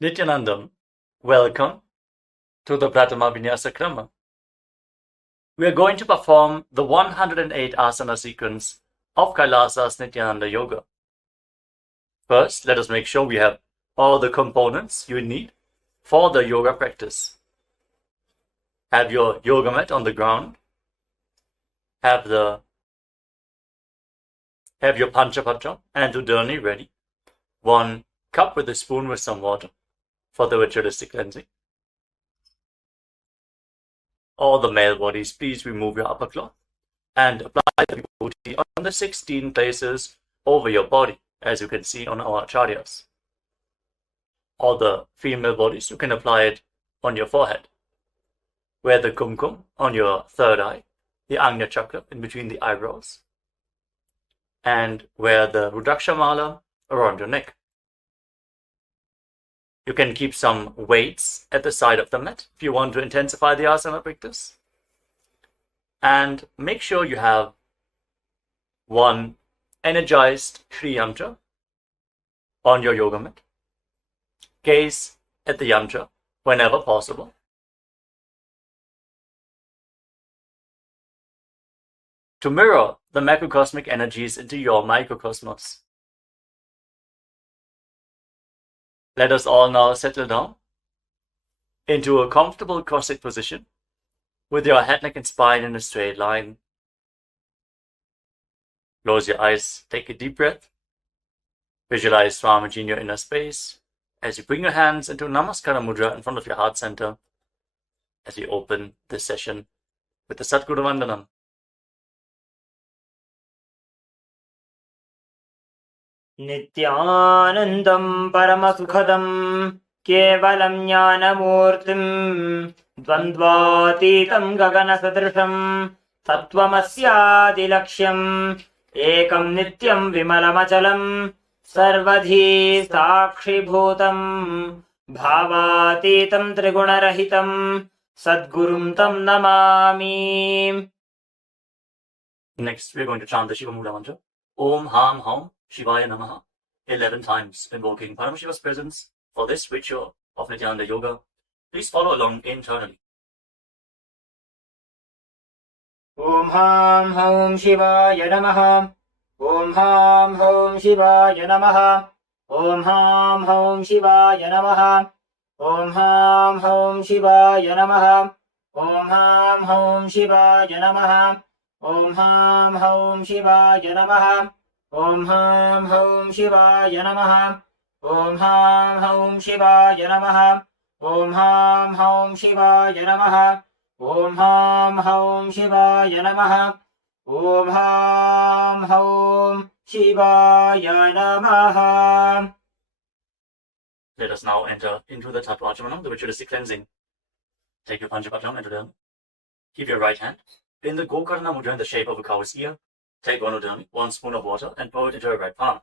Nithyanandam, welcome to the Prathama Vinyasa Krama. We are going to perform the 108 Asana sequence of KAILASA's Nithyananda Yoga. First, let us make sure we have all the components you need for the yoga practice. Have your yoga mat on the ground. Have your Panchapatra and Udani ready. 1 cup with a spoon with some water for the ritualistic cleansing. All the male bodies, please remove your upper cloth and apply the vibhuti on the 16 places over your body, as you can see on our acharyas. All the female bodies, you can apply it on your forehead. Wear the kumkum on your third eye, the Ajna chakra in between the eyebrows, and wear the Rudraksha mala around your neck. You can keep some weights at the side of the mat if you want to intensify the asana practice. And make sure you have 1 energized Shri Yantra on your yoga mat. Gaze at the yantra whenever possible. To mirror the macrocosmic energies into your microcosmos. Let us all now settle down into a comfortable cross-legged position with your head, neck, and spine in a straight line. Close your eyes, take a deep breath. Visualize Swamiji in your inner space as you bring your hands into Namaskara Mudra in front of your heart center as we open this session with the Satguru Vandanam. Nithyanandam Paramasukhadam Kevalam Jnanamurtim Dvandvatitam Gaganasadrisham Tattvamasyadilaksham Ekam Nityam Vimalamachalam Sarvadhi Sakshibhutam Bhavatitam Trigunarahitam Sadgurum Tam Namami. Next, we are going to chant the Shiva Mula mantra. Om Ham Hum Shivaya Namaha 11 times, invoking Paramashiva's presence for this ritual of Nithyananda Yoga. Please follow along internally. Om Ham Hum Shivaya Namaha. Om Ham Hum Shivaya Namaha. Om Ham Hum Shivaya Namaha. Om Ham Hum Shivaya Namaha. Om Ham Hum Shivaya Namaha. Om Ham Hum Shivaya Namaha. Om Ham Hum Shivaya Namaha. Om Ham Hum Shivaya Namaha. Om Ham Hum Shivaya Namaha. Om Ham Hum Shivaya Namaha. Om Ham Hum Shivaya Namaha. Let us now enter into the Tattvachamanam, the ritualistic cleansing. Take your Panchapatram and Udani. Keep your right hand in the Gokarna Mudra in the shape of a cow's ear. Take 1 Udani, 1 spoon of water, and pour it into your right palm.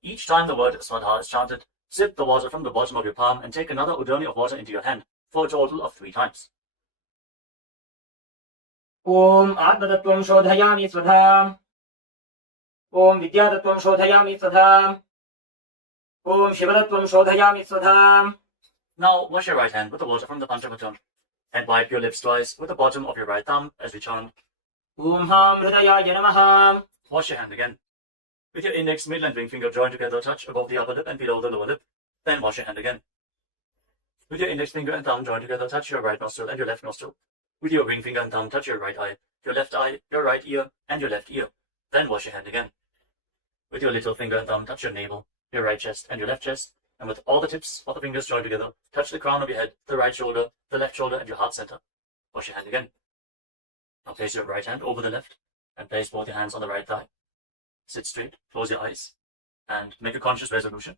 Each time the word Swadha is chanted, sip the water from the bottom of your palm and take another Udani of water into your hand for a total of 3 times. Om Atmatattvam Shodhayami Swadha. Om Vidyatattvam Shodhayami Swadha. Om Shivatattvam Shodhayami Swadha. Now wash your right hand with the water from the Panchapatram and wipe your lips twice with the bottom of your right thumb as we chant. Om Ham Hridayaya Namaha. Wash your hand again. With your index, middle and ring finger joined together, touch above the upper lip and below the lower lip. Then wash your hand again. With your index finger and thumb joined together, touch your right nostril and your left nostril. With your ring finger and thumb, touch your right eye, your right ear, and your left ear. Then wash your hand again. With your little finger and thumb, touch your navel, your right chest, and your left chest. And with all the tips of the fingers joined together, touch the crown of your head, the right shoulder, the left shoulder, and your heart center. Wash your hand again. Now place your right hand over the left and place both your hands on the right thigh. Sit straight, close your eyes, and make a conscious resolution.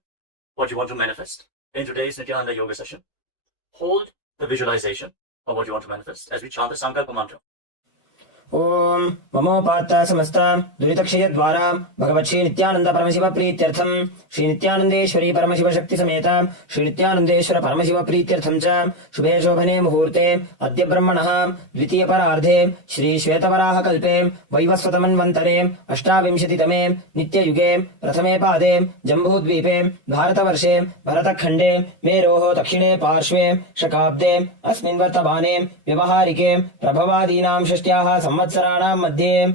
What you want to manifest in today's Nithyananda Yoga session. Hold the visualization of what you want to manifest as we chant the Sankalpa mantra. ओम ममोपात्त समस्त दुरितक्षय द्वारा भगवत् श्री नित्यानंद परमशिव प्रीत्यर्थम श्री नित्यानंदेश्वरी परमशिव शक्ति समेत श्री नित्यानंदेश्वर परमशिव प्रीत्यर्थम च शुभे शोभने मुहूर्ते अद्य ब्रह्मणः द्वितीय परार्धे श्री श्वेतवराह कल्पे वैवस्वतमन्वन्तरे अष्टाविंशतितमे नित्ययुगे प्रथमे पादे जम्बूद्वीपे भारतवर्षे भरतखण्डे मेरोः दक्षिणे पार्श्वे शकाब्दे अस्मिन् वर्तमाने व्यवहारिके प्रभवादीनां षष्ट्याः संवत्सराणां मध्ये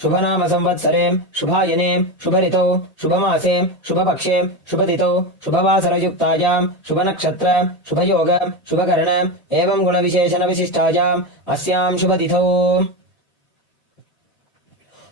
शुभनाम संवत्सरे शुभायने शुभऋतौ शुभमासे शुभपक्षे शुभतिथौ शुभवासरयुक्तायां शुभनक्षत्र शुभयोग शुभकर्ण एवं गुणविशेषण विशिष्टायाम् अस्यां शुभतिथौ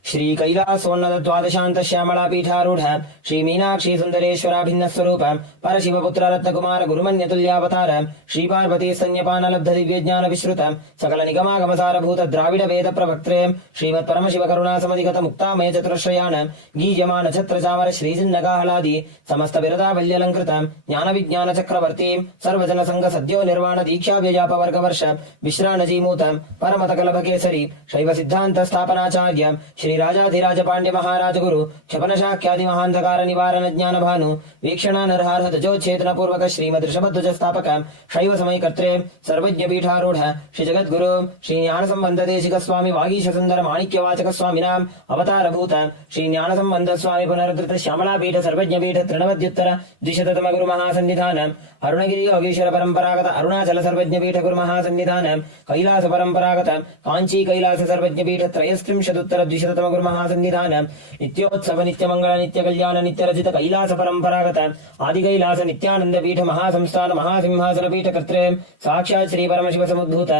श्री कैलासोन्नत द्वादशांत श्यामला पीठारूढ़ श्री मीनाक्षी सुंदरेश्वरा भिन्न स्वरूप परशिवपुत्र रत्नकुमार गुरुमन्यतुल्यावतार श्री पार्वती स्तन्यपान लब्ध दिव्य ज्ञान विश्रुत सकल निगमागमसार भूत द्राविड वेद प्रवक्त्रे श्रीमत् परमशिव करुणा समधिगत मुक्तामय चतुरश्रयान गीयमान छत्र चामर श्री जिन्नगाहलादि समस्त बिरदावल्यलंकृत ज्ञान विज्ञान चक्रवर्ती सर्वजन संघ सद्यो निर्वाण दीक्षा व्यजाप वर्ग वर्ष विश्राणजीमूत परमत कलभ केसरी शैव सिद्धांत स्थापनाचार्य श्री राजाधिराज पांड्य महाराज गुरु क्षपन शाक्यादि महांधकार निवारण ज्ञान भानु वीक्षण नरहार ध्वजोच्छेदन पूर्वक श्रीमद ऋषभध्वज स्थापक शैव समय कर्त्रे सर्वज्ञ पीठारूढ़ श्री जगत गुरु श्री ज्ञान संबंध देशिक स्वामी वागीश सुंदर माणिक्य वाचक स्वामिनाम अवतार भूत श्री ज्ञान संबंध स्वामी पुनरुद्धृत श्यामला पीठ सर्वज्ञ पीठ तृणवद्युत्तर द्विशततम गुरु महासन्निधान अरुणगिरी योगीश्वर परंपरागत अरुणाचल सर्वज्ञ पीठ गुरु महासन्निधान कैलास परंपरागत कांची कैलास सर्वज्ञ पीठ त्रयस्त्रिंशदुत्तर द्विशततम गुरु महासन्निधान नित्योत्सव नित्य मंगल नित्य कल्याण नित्य रचित कैलास परंपरागत आदि कैलास नित्यानंद पीठ महासंस्थान महासिंहासन पीठ कर्त्रे साक्षात् श्री परमशिव समुद्भूत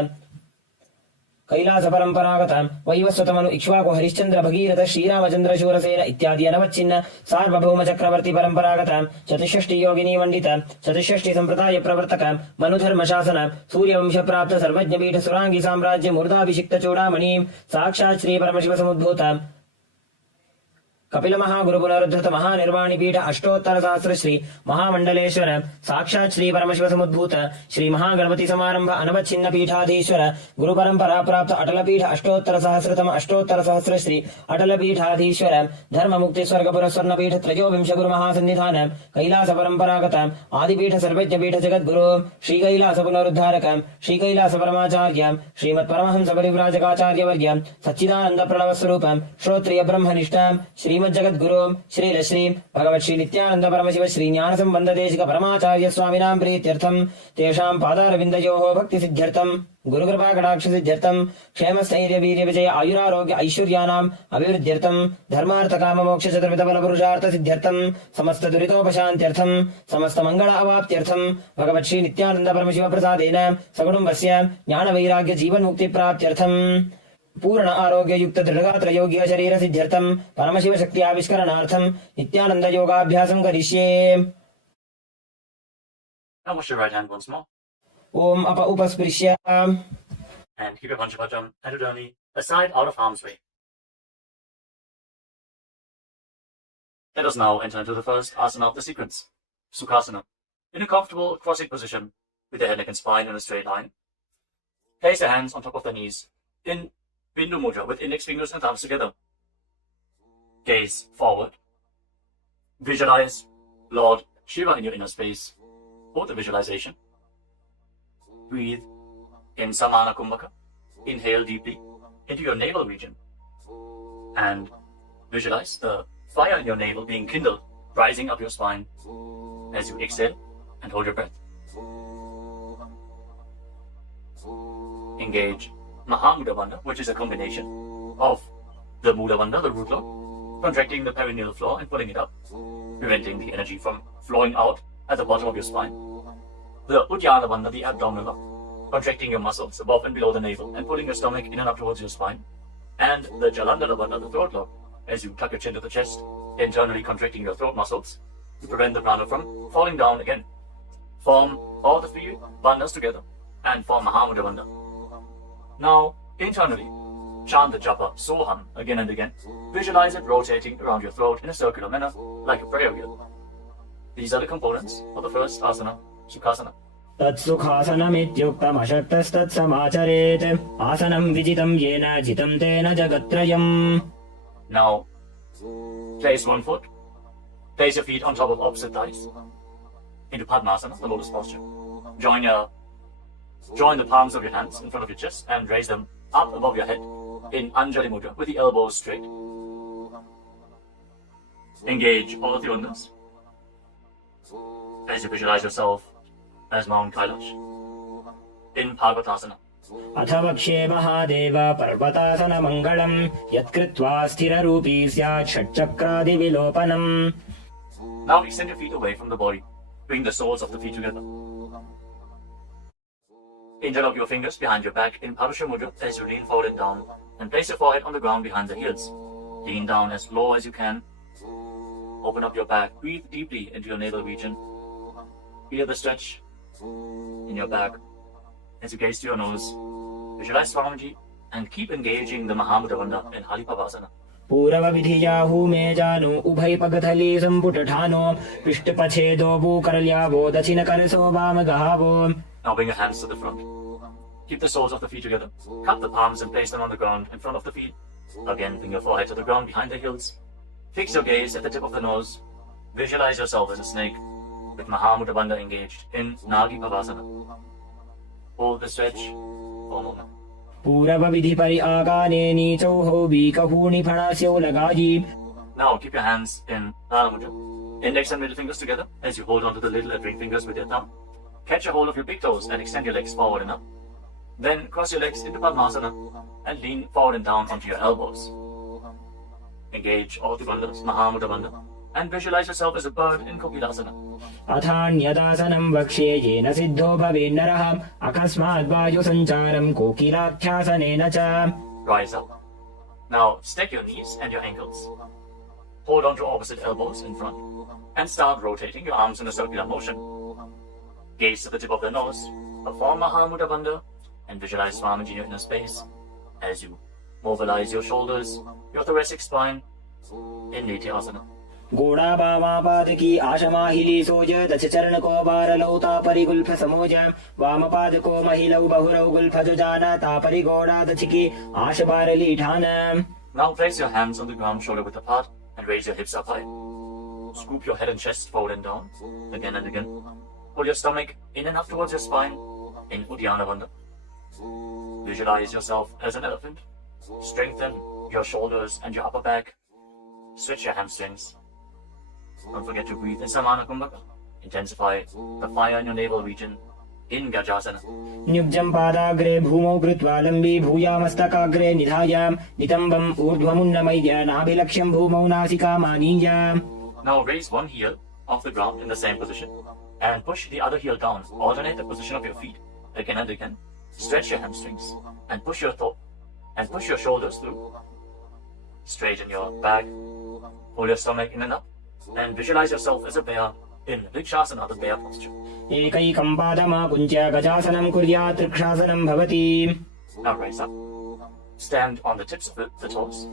कैलास परंपरागत वैवस्वतमनु इक्ष्वाकु हरिश्चंद्र भगीरथ श्रीरामचंद्र शूरसेन इत्यादि अनवच्छिन्न सार्वभौम चक्रवर्ती परंपरागत चतुष्षष्टि योगिनी मंडित चतुष्षष्टि संप्रदाय प्रवर्तक मनुधर्म शासन सूर्यवंश प्राप्त सर्वज्ञ पीठ सुरांगी साम्राज्य मूर्धाभिषिक्त चूड़ामणि साक्षात् श्री परमशिव समुद्भूत कपिल महागुरु पुनरुद्धृत महानिर्वाणी पीठ अष्टोत्तर सहस्र श्री महामंडलेश्वर साक्षात् श्री परमशिव समुद्भूत श्री महागणपति समारंभ अनवच्छिन्न पीठाधीश्वर गुरु परंपरा प्राप्त अटल पीठ अष्टोत्तर सहस्र श्री अटल पीठाधीश्वर धर्म मुक्ति स्वर्गपुर स्वर्ण पीठ त्रयोविंश गुरु महासन्निधान कैलास परंपरागत आदिपीठ सर्वज्ञ पीठ जगत गुरु श्री कैलास पुनरुद्धारक श्री कैलास परमाचार्य श्रीमत् परमहंस परिव्राजकाचार्य वर्य सच्चिदानंद प्रणव स्वरूप श्रोत्रिय ब्रह्मनिष्ठ श्री जगत गुरु श्री श्री भगवत् श्री नित्यानंद परमशिव श्री ज्ञान संबंध देशिक परमाचार्य स्वामिनां प्रीत्यर्थम तेषां पादारविन्दयोः भक्ति सिद्ध्यर्थम गुरु कृपा कटाक्ष सिद्ध्यर्थम क्षेम स्थैर्य वीर्य विजय आयुरारोग्य ऐश्वर्यानाम् अभिवृद्ध्यर्थम धर्मार्थ काम मोक्ष चतुर्विध बल पुरुषार्थ सिद्ध्यर्थम समस्त दुरितोपशान्त्यर्थम समस्त मंगल अवाप्त्यर्थम भगवत् श्री नित्यानंद परमशिव प्रसादेन सकुटुम्बस्य ज्ञान वैराग्य जीवन मुक्ति प्राप्त्यर्थम पूर्ण आरोग्य युक्त दृढ़गात्र योग्य शरीर सिद्ध्यर्थम परमशिव शक्ति आविष्करणार्थम नित्यानंद योगाभ्यासं करिष्ये। Now wash your right hand once more. ओम अप उपस्पृश्य And keep your Panchapajam and Udani aside out of harm's way. Let us now enter into the first asana of the sequence, Sukhasana. In a comfortable crossing position with the head, neck and spine in a straight line. Place your hands on top of the knees in Bindu Mudra with index fingers and thumbs together. Gaze forward. Visualize Lord Shiva in your inner space. For the visualization, breathe in Samana Kumbhaka. Inhale deeply into your navel region and visualize the fire in your navel being kindled, rising up your spine as you exhale and hold your breath. Engage Mahamudra Bandha, which is a combination of the Mudra Bandha, the root lock, contracting the perineal floor and pulling it up, preventing the energy from flowing out at the bottom of your spine. The Uddiyana Bandha, the abdominal lock, contracting your muscles above and below the navel and pulling your stomach in and up towards your spine. And the Jalandhara Bandha, the throat lock, as you tuck your chin to the chest, internally contracting your throat muscles to prevent the prana from falling down again. Form all the three bandhas together and form Mahamudra Bandha. Now, internally, chant the japa Soham again and again. Visualize it rotating around your throat in a circular manner, like a prayer wheel. These are the components of the first asana, Sukhasana. तत्सुखासनमित्युक्तमशक्तस्तत्समाचरेत् आसनं विजितं येन जितं तेन जगत्त्रयम्. Now, place one foot, place your feet on top of opposite thighs, into Padmasana, the lotus posture. Join the palms of your hands in front of your chest and raise them up above your head in Anjali Mudra with the elbows straight. Engage all of the uddhas as you visualize yourself as Mount Kailash in Parvatasana. अथ वक्ष्ये महादेव पर्वतासनमङ्गलम् यत्कृत्वा स्थिररूपी स्यात् षट्चक्रादिविलोपनम्. Now extend your feet away from the body. Bring the soles of the feet together. Interlock your fingers behind your back in Parusha Mudra as you lean forward and down, and place your forehead on the ground behind the heels. Lean down as low as you can. Open up your back. Breathe deeply into your navel region. Feel the stretch in your back. As you gaze to your nose, visualize Swamiji and keep engaging the Mahamudra Bandha in Halipavasana. पूरवविधियाहू मे जानो उभय पगथली सम्पुटठानो पृष्ठपछेदो भूकरल्यावो दक्षिणकरसो वामगहावो. Now bring your hands to the front. Keep the soles of the feet together. Cup the palms and place them on the ground in front of the feet. Again, bring your forehead to the ground behind the heels. Fix your gaze at the tip of the nose. Visualize yourself as a snake with Mahamudra Bandha engaged in Nagi Pavasana. Hold the stretch for a moment. पूरवविधि परि आगाने नीचौहो बीकहूणि फणास्यौ लगायि. Now keep your hands in Dana Mudra. Index and middle fingers together as you hold onto the little and ring fingers with your thumb. Catch a hold of your big toes and extend your legs forward and up. Then cross your legs into Padmasana and lean forward and down onto your elbows. Engage all the bandhas, Mahamudra Bandha, and visualize yourself as a bird in Kokilasana. अथान्यदासनं वक्ष्ये येन सिद्धो भवेन्नरः अकस्मात् वायुसञ्चारं कोकिलाख्यासनेन च. Rise up. Now stack your knees and your ankles. Hold onto opposite elbows in front and start rotating your arms in a circular motion. Gaze to the tip of the nose, perform Mahamudra Bandha, and visualize Swamiji in your inner space as you mobilize your shoulders, your thoracic spine in Nithyananda. गोडावामापादकी आशमाहिली सोज दशचरणको बारलौ तापरिगुल्फ समोज वामपादको महिलौ बहुरौ गुल्फजो जाना तापरि गोडा दचिकी आशबारली ठान. Now place your hands on the ground shoulder width apart and raise your hips up high. Scoop your head and chest forward and down again and again. Pull your stomach in and up towards your spine in Uddiyana Bandha. Visualize yourself as an elephant. Strengthen your shoulders and your upper back. Stretch your hamstrings. Don't forget to breathe in Samana Kumbhaka. Intensify the fire in your navel region in Gajasana. न्युब्जं पादाग्रे भूमौ कृत्वा लम्बी भूयामस्तकाग्रे निधाय नितम्बम् ऊर्ध्वमुन्नमय्य नाभिलक्ष्यं भूमौ नासिकामानीय. Now raise one heel off the ground in the same position and push the other heel down. Alternate the position of your feet again and again. Stretch your hamstrings and push your shoulders through. Straighten your back. Pull your stomach in and up. And visualize yourself as a bear in Vrikshasana, the bear posture. एकैकं पादमाकुञ्च्य गजासनं कुर्यात् त्रिक्षासनं भवति. Now rise up. Stand on the tips of the toes.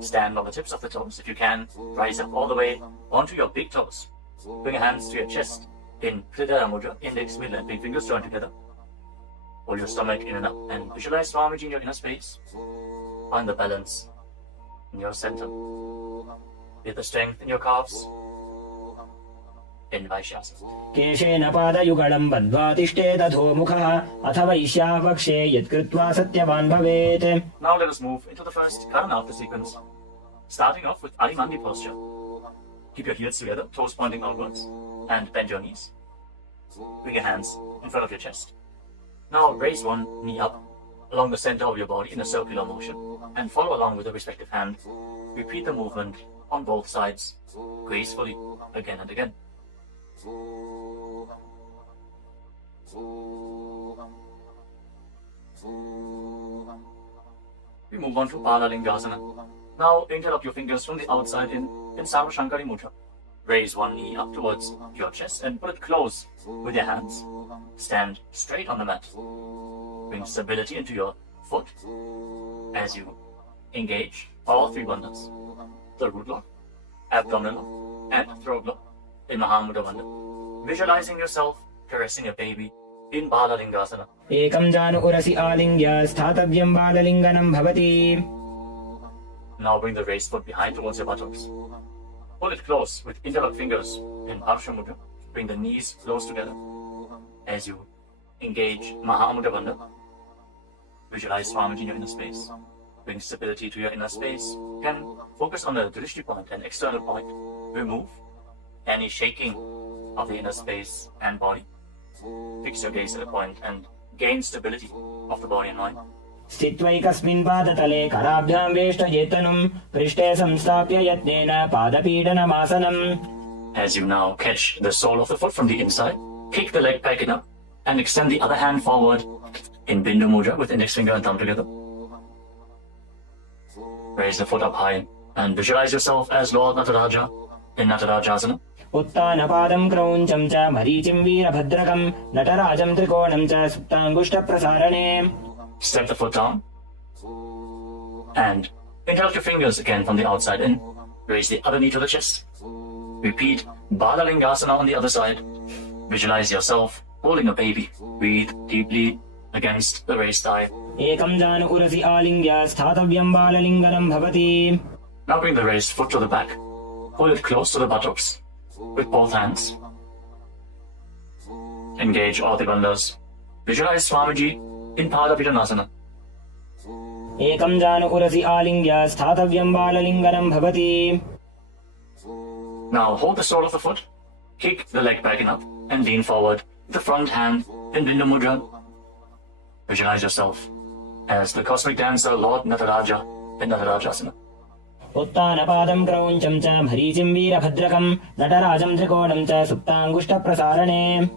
Stand on the tips of the toes. If you can, rise up all the way onto your big toes. Bring your hands to your chest in Hridaya Mudra, index, middle and big fingers joined together. Hold your stomach in and up and visualize Swamiji in your inner space. Find the balance in your center. Feel the strength in your calves. In Vaishyasa. केशेन पादयुगलं बद्ध्वा तिष्ठेदधो मुखः अथ वैश्याः वक्ष्ये यत्कृत्वा सत्यवान् भवेत्. Now let us move into the first Karnatha sequence. Starting off with Adimandi posture. Keep your heels together, toes pointing outwards, and bend your knees. Bring your hands in front of your chest. Now raise one knee up along the center of your body in a circular motion and follow along with the respective hand. Repeat the movement on both sides gracefully again and again. We move on to Palalingasana. Now interlock your fingers from the outside in Sarvashankari Mudra. Raise one knee up towards your chest and put it close with your hands. Stand straight on the mat. Bring stability into your foot as you engage all three bandhas. The root lock, abdominal lock, and throat lock in Mahamudra Bandha. Visualizing yourself caressing a baby in Balalingasana. एकं जानु उरसि आलिङ्ग्य स्थातव्यं बाललिङ्गनं भवति. Now bring the raised foot behind towards your buttocks. Pull it close with interlocked fingers in Harsha Mudra. Bring the knees close together as you engage Mahamudra Bandha. Visualize Swamiji in your inner space. Bring stability to your inner space. You can focus on the drishti point and external point. Remove any shaking of the inner space and body. Fix your gaze at a point and gain stability of the body and mind. स्थित्वैकस्मिन् पादतले कराभ्यां वेष्टयेतनुं पृष्ठे संस्थाप्य यत्नेन पादपीडनमासनम्. As you now catch the sole of the foot from the inside, kick the leg back in up and extend the other hand forward in Bindu Mudra with index finger and thumb together. Raise the foot up high and visualize yourself as Lord Nataraja in Natarajasana. उत्तानपादं क्रौञ्चं च मरीचिं वीरभद्रकं नटराजं त्रिकोणं च सुप्ताङ्गुष्ठप्रसारणे. Step the foot down and interlock your fingers again from the outside in. Raise the other knee to the chest. Repeat Balalingasana on the other side. Visualize yourself holding a baby. Breathe deeply against the raised thigh. एकं जानु उरसि आलिङ्ग्य स्थातव्यं बाललिङ्गनं भवति. Now bring the raised foot to the back. Hold it close to the buttocks with both hands. Engage all the bandhas. Visualize Swamiji in Padapidanasana. एकं जानु उरसि आलिङ्ग्य स्थातव्यं बाललिङ्गनं भवति. Now hold the sole of the foot, kick the leg back and up, and lean forward with the front hand in Bindu Mudra. Visualize yourself as the cosmic dancer Lord Nataraja in Natarajasana. उत्तानपादं क्रौञ्चं च मरीचिं वीरभद्रकं नटराजं त्रिकोणं च सुप्ताङ्गुष्ठप्रसारणे.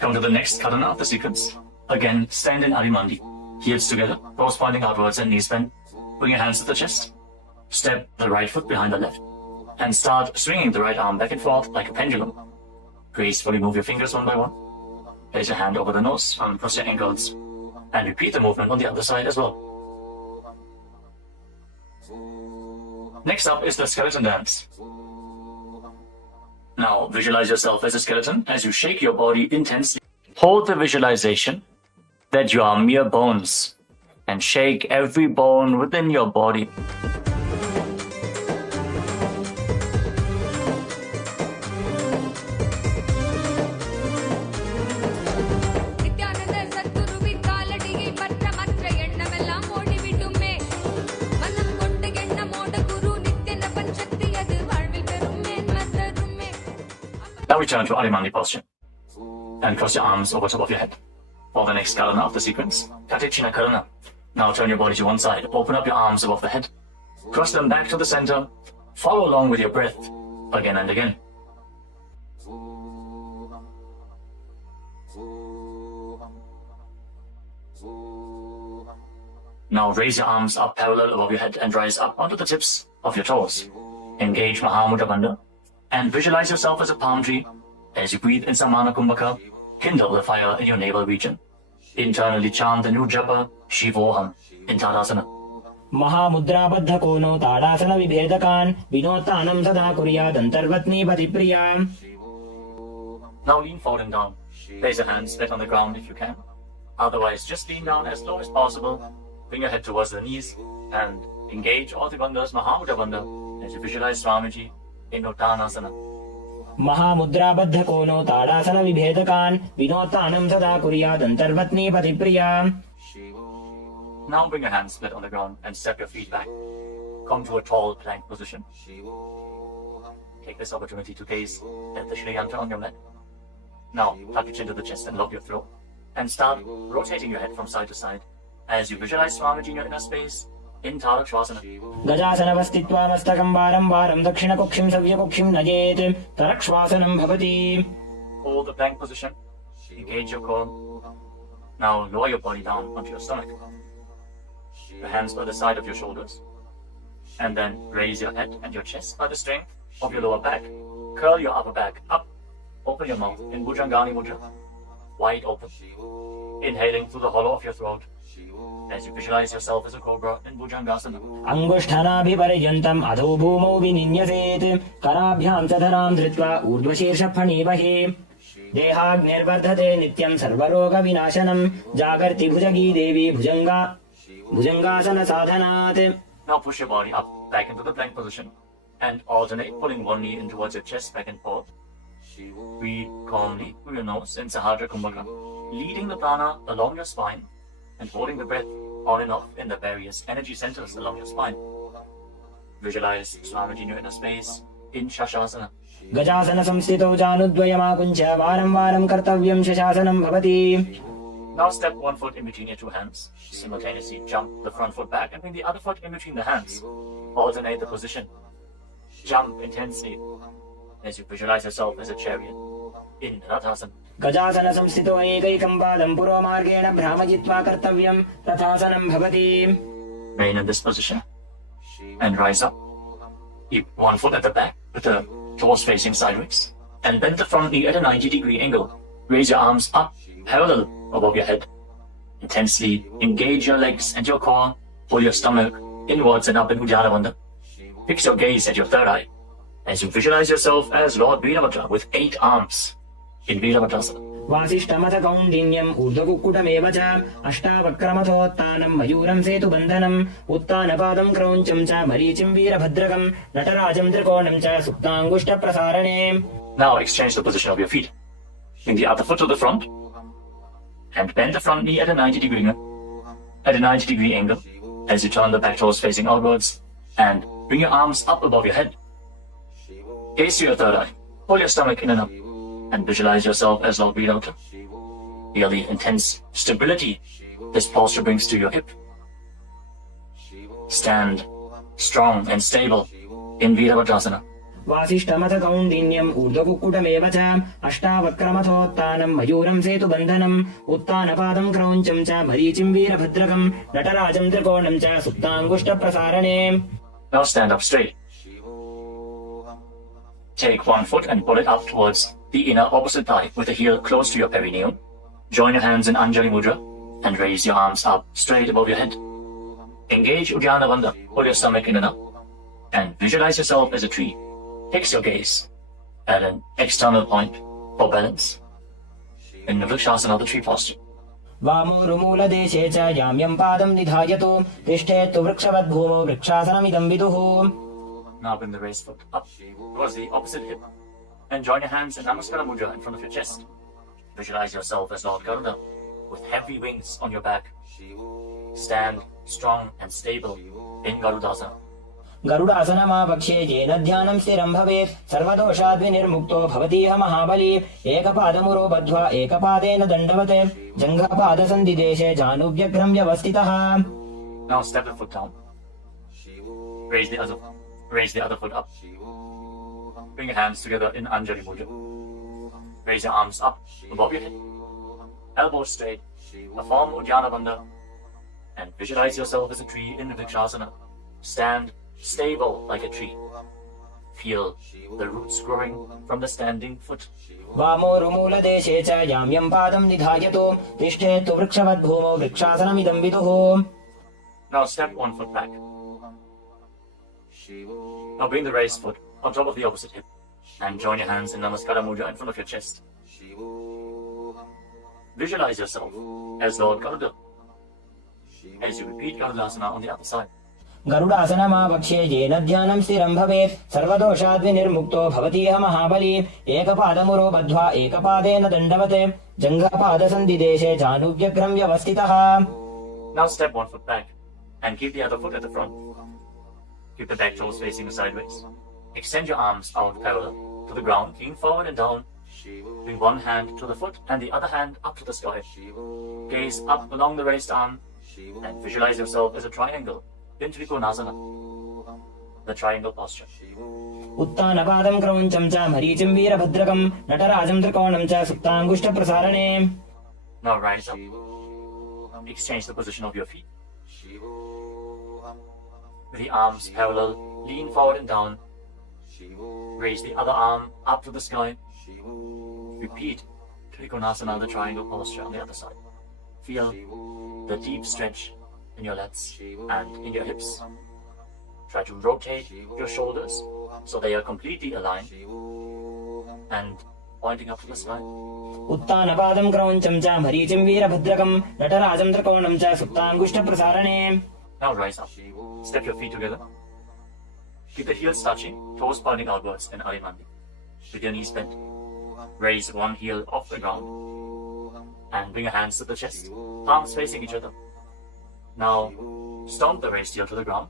Come to the next karana of the sequence. Again, stand in Adimandi. Heels together, toes pointing outwards and knees bent. Bring your hands to the chest. Step the right foot behind the left. And start swinging the right arm back and forth like a pendulum. Gracefully move your fingers one by one. Place your hand over the nose, cross your ankles. And repeat the movement on the other side as well. Next up is the skeleton dance. Now visualize yourself as a skeleton as you shake your body intensely. Hold the visualization that you are mere bones and shake every bone within your body. Now return to Adimandi posture and cross your arms over top of your head. For the next karana of the sequence, Katichina Karana. Now turn your body to one side, open up your arms above the head, cross them back to the center, follow along with your breath again and again. Now raise your arms up parallel above your head and rise up onto the tips of your toes. Engage Mahamudra Bandha and visualize yourself as a palm tree. As you breathe in Samana Kumbhaka, kindle the fire in your navel region. Internally chant the new japa, Shivoham, in Tadasana. महामुद्राबद्ध कोनो ताड़ासन विभेदकान् विनोत्तानं सदा कुर्यात् अन्तर्वत्नी पतिप्रियाम्. Now lean forward and down. Place your hands flat on the ground if you can. Otherwise, just lean down as low as possible. Bring your head towards the knees and engage all the bandhas, Mahamudra Bandha, as you visualize Swamiji in Uttanasana. महामुद्राबद्ध कोनो ताड़ासन विभेदकान् विनोत्तानं सदा कुर्यात् अन्तर्वत्नी पतिप्रियाम्. Now bring your hands flat on the ground and step your feet back. Come to a tall plank position. Take this opportunity to gaze at the Shri Yantra on your mat. Now tuck your chin to the chest and lock your throat. And start rotating your head from side to side as you visualize Swamiji in your inner space in Tarakshvasana. गजासनवस्थित्वा मस्तकं वारं वारं दक्षिणकुक्षिं सव्यकुक्षिं नयेत् तरक्ष्वासनं भवति. Hold the plank position. Engage your core. Now lower your body down onto your stomach. Your hands by the side of your shoulders. And then raise your head and your chest by the strength of your lower back. Curl your upper back up. Open your mouth in Bhujangani Mudra. Wide open. Inhaling through the hollow of your throat as you visualize yourself as a cobra in Bhujangasana. अंगुष्ठानाभिपर्यन्तम् अधो भूमौ विनिन्यसेत् कराभ्यां च धरां धृत्वा ऊर्ध्वशीर्षफणीवहे. देहाग्निर्वर्धते नित्यं सर्वरोगविनाशनं जागर्ति भुजगी देवी भुजंगासन साधनात्. Now push your body up, back into the plank position, and alternate pulling one knee in towards your chest, back and forth. Breathe calmly through your nose in Sahadra Kumbhaka, leading the prana along your spine and holding the breath on and off in the various energy centers along your spine. Visualize Swamiji in your inner space in Shashasana. गजासन संस्थितौ जानुद्वयमाकुञ्च वारं वारं कर्तव्यं शशासनं भवति. Now step one foot in between your two hands. Simultaneously jump the front foot back and bring the other foot in between the hands. Alternate the position. Jump intensely as you visualize yourself as a chariot in Rathasana. गजासन संस्थितो एकैकं पादं पुरोमार्गेण भ्रामयित्वा कर्तव्यं रथासनं भवति. Remain in this position and rise up. Keep one foot at the back with the toes facing sideways and bend the front knee at a 90-degree angle. Raise your arms up parallel above your head. Intensely engage your legs and your core. Pull your stomach inwards and up in Uddiyana Bandha. Fix your gaze at your third eye as you visualize yourself as Lord Virabhadra with 8 arms in Virabhadrasana. वासिष्ठमथ कौण्डिन्यम् ऊर्ध्वकुक्कुटमेव च अष्टावक्रमथोत्तानं मयूरं सेतुबन्धनम् उत्तानपादं क्रौञ्चं च मरीचिं वीरभद्रकं नटराजं त्रिकोणं च सुप्ताङ्गुष्ठप्रसारणे. Now exchange the position of your feet. Bring the other foot to the front and bend the front knee at a 90-degree angle as you turn the back toes facing outwards and bring your arms up above your head. Gaze to your third eye. Pull your stomach in and up and visualize yourself as Lord Virabhadra. Feel the intense stability this posture brings to your hip. Stand strong and stable in Virabhadrasana. वासिष्ठमथ कौण्डिन्यम् ऊर्ध्वकुक्कुटमेव च अष्टावक्रमथोत्तानं मयूरं सेतुबन्धनम् उत्तानपादं क्रौञ्चं च मरीचिं वीरभद्रकं नटराजं त्रिकोणं च सुप्ताङ्गुष्ठप्रसारणे. Now stand up straight. Take one foot and pull it up towards the inner opposite thigh with the heel close to your perineum. Join your hands in Anjali Mudra and raise your arms up straight above your head. Engage Uddiyana Bandha. Pull your stomach in and up and visualize yourself as a tree. Fix your gaze at an external point for balance in the Vrikshasana, the tree posture. वामोरुमूलदेशे च याम्यं पादं निधायतु तिष्ठेत्तु वृक्षवद्भूमौ वृक्षासनमिदं विदुः. Now bring the raised foot up towards the opposite hip and join your hands in Namaskara Mudra in front of your chest. Visualize yourself as Lord Garuda with heavy wings on your back. Stand strong and stable in Garudasana. गरुडासनमावक्ष्ये येन ध्यानं स्थिरं भवेत् सर्वदोषाद्विनिर्मुक्तो भवतीह महाबली. एकपादमुरो बद्ध्वा एकपादेन दण्डवत् जङ्घपादसन्धिदेशे जानुव्यग्रं व्यवस्थितः. Now step the foot down. Raise the other foot up. Bring your hands together in Anjali Mudra. Raise your arms up above your head. Elbows straight. Perform Uddiyana Bandha. And visualize yourself as a tree in Vrikshasana. Stand stable like a tree. Feel the roots growing from the standing foot. वामोरुमूलदेशे च याम्यं पादं निधायतु तिष्ठेत्तु वृक्षवद्भूमौ वृक्षासनमिदं विदुः. Now step one foot back. Now bring the raised foot on top of the opposite hip and join your hands in Namaskara Mudra in front of your chest. Visualize yourself as Lord Garuda as you repeat Garudasana on the other side. गरुडासनमावक्ष्ये येन ध्यानं स्थिरं भवेत् सर्वदोषाद्विनिर्मुक्तो भवतीह महाबली. एकपादमुरो बद्ध्वा एकपादेन दण्डवत् जङ्घपादसन्धिदेशे जानुव्यग्रं व्यवस्थितः. Now step one foot back and keep the other foot at the front. Keep the back toes facing sideways. Extend your arms out parallel to the ground, lean forward and down. Bring one hand to the foot and the other hand up to the sky. Gaze up along the raised arm and visualize yourself as a triangle in Trikonasana, the triangle posture. उत्तानपादं क्रौञ्चं च मरीचिं वीरभद्रकं नटराजं त्रिकोणं च सुप्ताङ्गुष्ठप्रसारणे. Now rise up. Exchange the position of your feet. With the arms parallel, lean forward and down. Raise the other arm up to the sky. Repeat Trikonasana, the triangle posture on the other side. Feel the deep stretch in your lats and in your hips. Try to rotate your shoulders so they are completely aligned and pointing up to the sky. उत्तानपादं क्रौञ्चं च मरीचिं वीरभद्रकं नटराजं त्रिकोणं च सुप्ताङ्गुष्ठप्रसारणे. Now rise up. Step your feet together. Keep the heels touching, toes pointing outwards in Arimandi. With your knees bent, raise one heel off the ground and bring your hands to the chest, palms facing each other. Now stomp the raised heel to the ground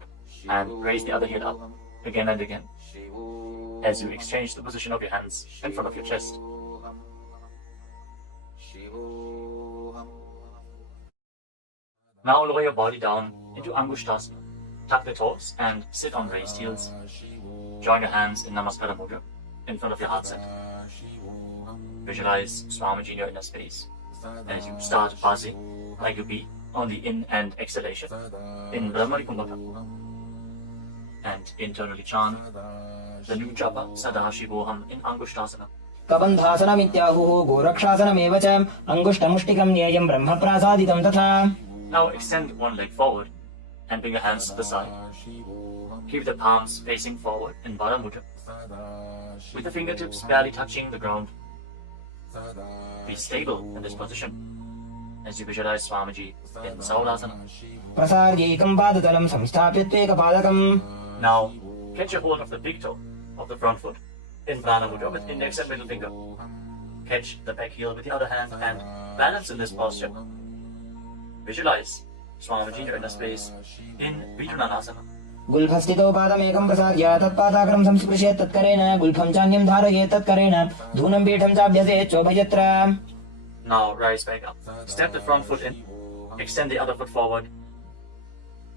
and raise the other heel up again and again as you exchange the position of your hands in front of your chest. Now lower your body down into Angushtasana. Tuck the toes and sit on raised heels. Join your hands in Namaskara Mudra in front of your heart center. Visualize Swamiji in your inner space as you start buzzing like a bee on the in and exhalation in Brahmari Kumbhaka. And internally chant the new japa Sadashivoham in Angushtasana. कबन्धासनमित्याहुः गोरक्षासनमेव च अङ्गुष्ठमुष्टिकं न्येयं ब्रह्मप्रासादितं तथा. Now extend one leg forward and bring your hands to the side. Keep the palms facing forward in Baddha Mudra, with the fingertips barely touching the ground. Be stable in this position as you visualize Swamiji in Saulasana. प्रसार्यैकं पादतलं संस्थाप्य त्वेकपादकम्. Now catch a hold of the big toe of the front foot in Prana Mudra with index and middle finger. Catch the back heel with the other hand and balance in this posture. Visualize Swamiji in your inner space in Vinyasa. गुल्फस्थितो पादमेकं प्रसार्य तत्पादाग्रं संस्पृशेत् तत्करेण गुल्फं चान्यं धारयेत् तत्करेण धूनं पीठं चाभ्यसेत् चोभयत्र. Now rise back up. Step the front foot in. Extend the other foot forward.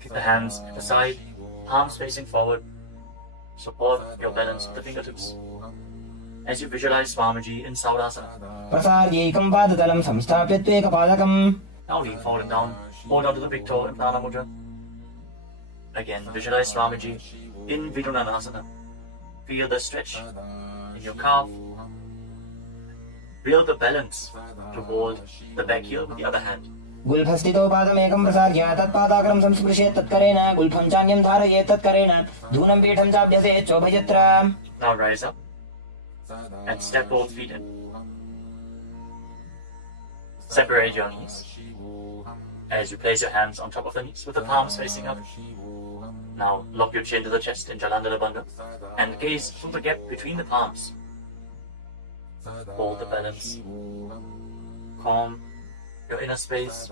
Keep the hands at the side, palms facing forward. Support your balance with the fingertips as you visualize Swamiji in Saurasana. प्रसार्यैकं पादतलं संस्थाप्य त्वेकपादकम्. Now lean forward and down. Hold on to the big toe in Prana Mudra. Again, visualize Swamiji in Vidunanasana. Feel the stretch in your calf. Build the balance to hold the back heel with the other hand. गुल्फस्थितो पादमेकं प्रसार्य तत्पादाग्रं संस्पृशेत् तत्करेण गुल्फं चान्यं धारयेत् तत्करेण धूनं पीठं चाभ्यसेत् चोभयत्र. Now rise up and step both feet in. Separate your knees as you place your hands on top of the knees with the palms facing up. Now lock your chin to the chest in Jalandhara Bandha and gaze through the gap between the palms. Hold the balance. Calm your inner space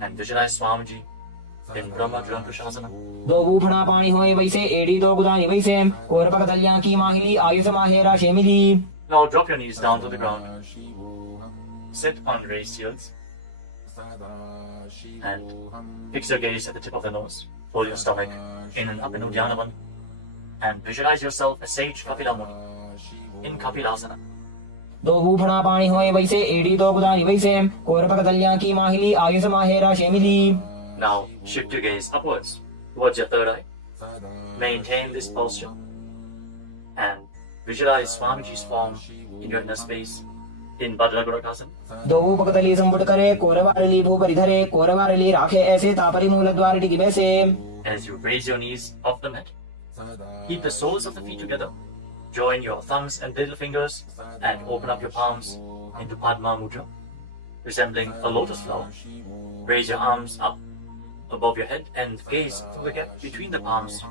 and visualize Swamiji in Brahma Jyantushasana. दो भूफणा पाणी होए वैसे एड़ी दो गुदानी वैसे कोरपक दलियां की माहिली आयुष माहेरा शेमिली. Now drop your knees down to the ground. Sit on raised heels and fix your gaze at the tip of the nose. Pull your stomach in and up in Uddiyana Bandha and visualize yourself as Sage Kapila Muni in Kapilasana. दो भूफणा पाणी होए वैसे एड़ी दो गुदानी वैसे कोरपक दलियां की माहिली आयुष माहेरा शेमिली. Now shift your gaze upwards towards your third eye. Maintain this posture and visualize Swamiji's form in your inner space in Bhadragurakasana. दो भूपकतली संपुट करे कोरवारली भूपरिधरे कोरवारली राखे ऐसे तापरी मूल द्वारटी की बैसे. As you raise your knees off the mat, keep the soles of the feet together. Join your thumbs and little fingers and open up your palms into Padma Mudra, resembling a lotus flower. Raise your arms up above your head and gaze through the gap between the palms.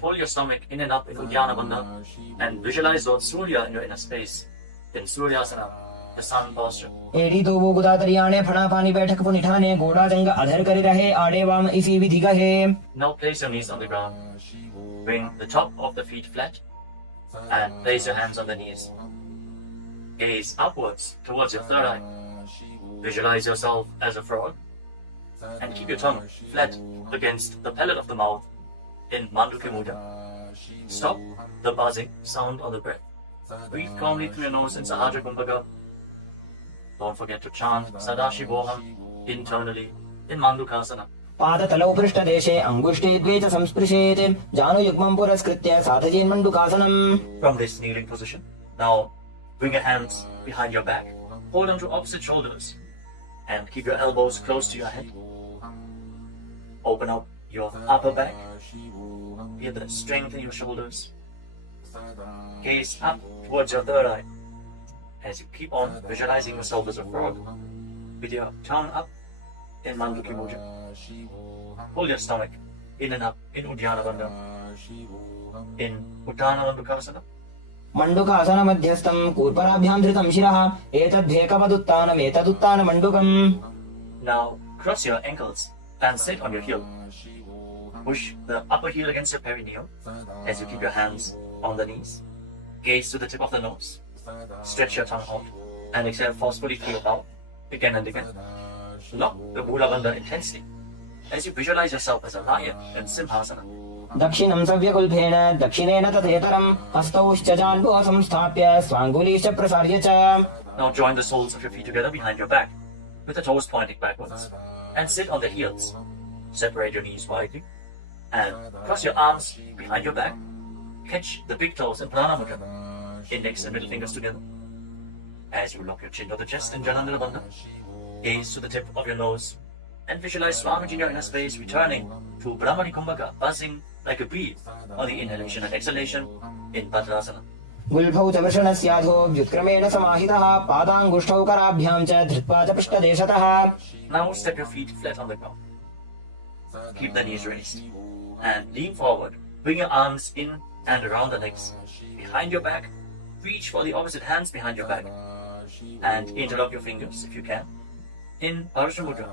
Fold your stomach in and up in Uddiyana Bandha and visualize Lord Surya in your inner space in Suryasana, the sun posture. एड़ी दो वो गुदा दरियाने फणा पानी बैठक पुनिठाने गोड़ा जंग अधर करी रहे आड़े वाम इसी विधि कहे. Now place your knees on the ground. Bring the top of the feet flat and place your hands on the knees. Gaze upwards towards your third eye. Visualize yourself as a frog and keep your tongue flat against the palate of the mouth in Manduki Mudra. Stop the buzzing sound on the breath. Breathe calmly through your nose in Sahaja Kumbhaka. Don't forget to chant Sadashivoham internally in Mandukasana. पादतलौ पृष्ठदेशे अङ्गुष्ठे द्वे च संस्पृशेत् जानुयुग्मं पुरस्कृत्य साधयेन्मण्डुकासनम्. From this kneeling position, now bring your hands behind your back. Hold on to opposite shoulders and keep your elbows close to your head. Open up your upper back. Feel the strength in your shoulders. Gaze up towards your third eye. As you keep on visualizing yourself as a frog, with your tongue up in Mandukya Mudra. Pull your stomach in and up in Uddiyana Bandha, in Uttana Bandukasana. मंडुकासन मध्यस्थं कूर्पराभ्यां धृतं शिरः एतद्धेकवदुत्तानम् एतदुत्तान मंडुकम्. Now cross your ankles and sit on your heel. Push the upper heel against your perineum as you keep your hands on the knees. Gaze to the tip of the nose. Stretch your tongue out and exhale forcefully through your mouth again and again. Lock the Mula Bandha intensely as you visualize yourself as a lion in Simhasana. दक्षिणं सव्यकुल्फेन दक्षिणेन तथेतरं हस्तौश्च जान्वो संस्थाप्य स्वाङ्गुलीश्च प्रसार्य च. Now join the soles of your feet together behind your back with the toes pointing backwards and sit on the heels. Separate your knees widely and cross your arms behind your back. Catch the big toes in Prana Mudra. Index and middle fingers together. As you lock your chin to the chest in Jalandhara Bandha, gaze to the tip of your nose and visualize Swamiji in your inner space returning to Brahmani Kumbhaka, buzzing like a bee on the inhalation and exhalation in Bhadrasana. गुल्फौ च वृषणस्याधो व्युत्क्रमेण समाहितः पादाङ्गुष्ठौ कराभ्यां च धृत्वा च पृष्ठदेशतः. Now step your feet flat on the ground. Keep the knees raised and lean forward. Bring your arms in and around the legs. Behind your back, reach for the opposite hands behind your back and interlock your fingers if you can. In Parsha Mudra,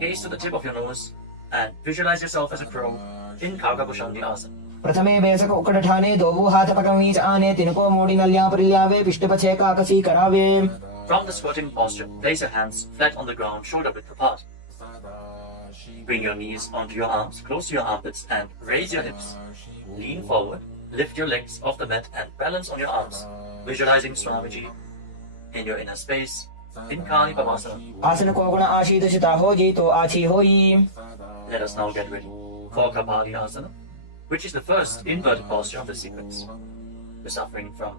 gaze to the tip of your nose and visualize yourself as a crow in Kakabhushandi Asana. प्रथमे बेसक उक्कड़ठाने दोवो हाथ पकमीच आने तिनको मोड़ी नल्या परिल्यावे पिष्टपछे काकसी करावे. From the squatting posture, place your hands flat on the ground, shoulder width apart. Bring your knees onto your arms, close to your armpits and raise your hips. Lean forward, lift your legs off the mat and balance on your arms, visualizing Swamiji in your inner space in Kali Pavasana. आसन को गुण आशीर्षिता होई तो आछी होई. Let us now get ready for Kapali Asana, which is the first inverted posture of the sequence. You're suffering from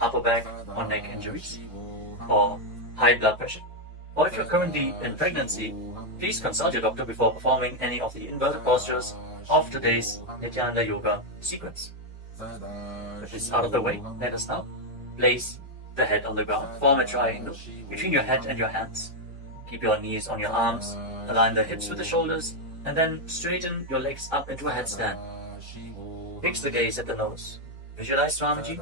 upper back or neck injuries or high blood pressure, or if you're currently in pregnancy, please consult your doctor before performing any of the inverted postures of today's Nithyananda Yoga sequence. With this out of the way, let us now place the head on the ground. Form a triangle between your head and your hands. Keep your knees on your arms, align the hips with the shoulders, and then straighten your legs up into a headstand. Fix the gaze at the nose. Visualize Swamiji.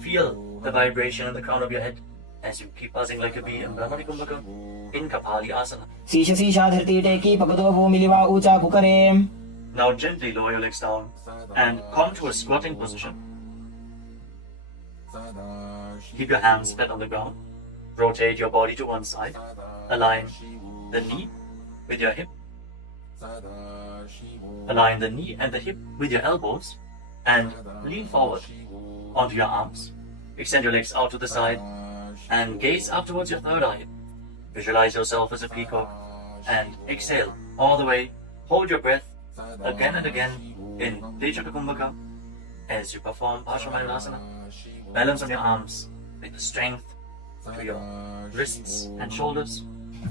Feel the vibration in the crown of your head as you keep buzzing like a bee in Brahmani Kumbhaka in Kapali Asana. शीश शीशा धरती टेकी पगदो भूमिलिवा ऊंचा कुकरे. Now gently lower your legs down and come to a squatting position. Keep your hands flat on the ground. Rotate your body to one side. Align the knee with your hip. Align the knee and the hip with your elbows and lean forward onto your arms. Extend your legs out to the side and gaze up towards your third eye. Visualize yourself as a peacock and exhale all the way. Hold your breath again and again in Dechaka Kumbhaka as you perform Parsvamayurasana. Balance on your arms with the strength to your wrists and shoulders.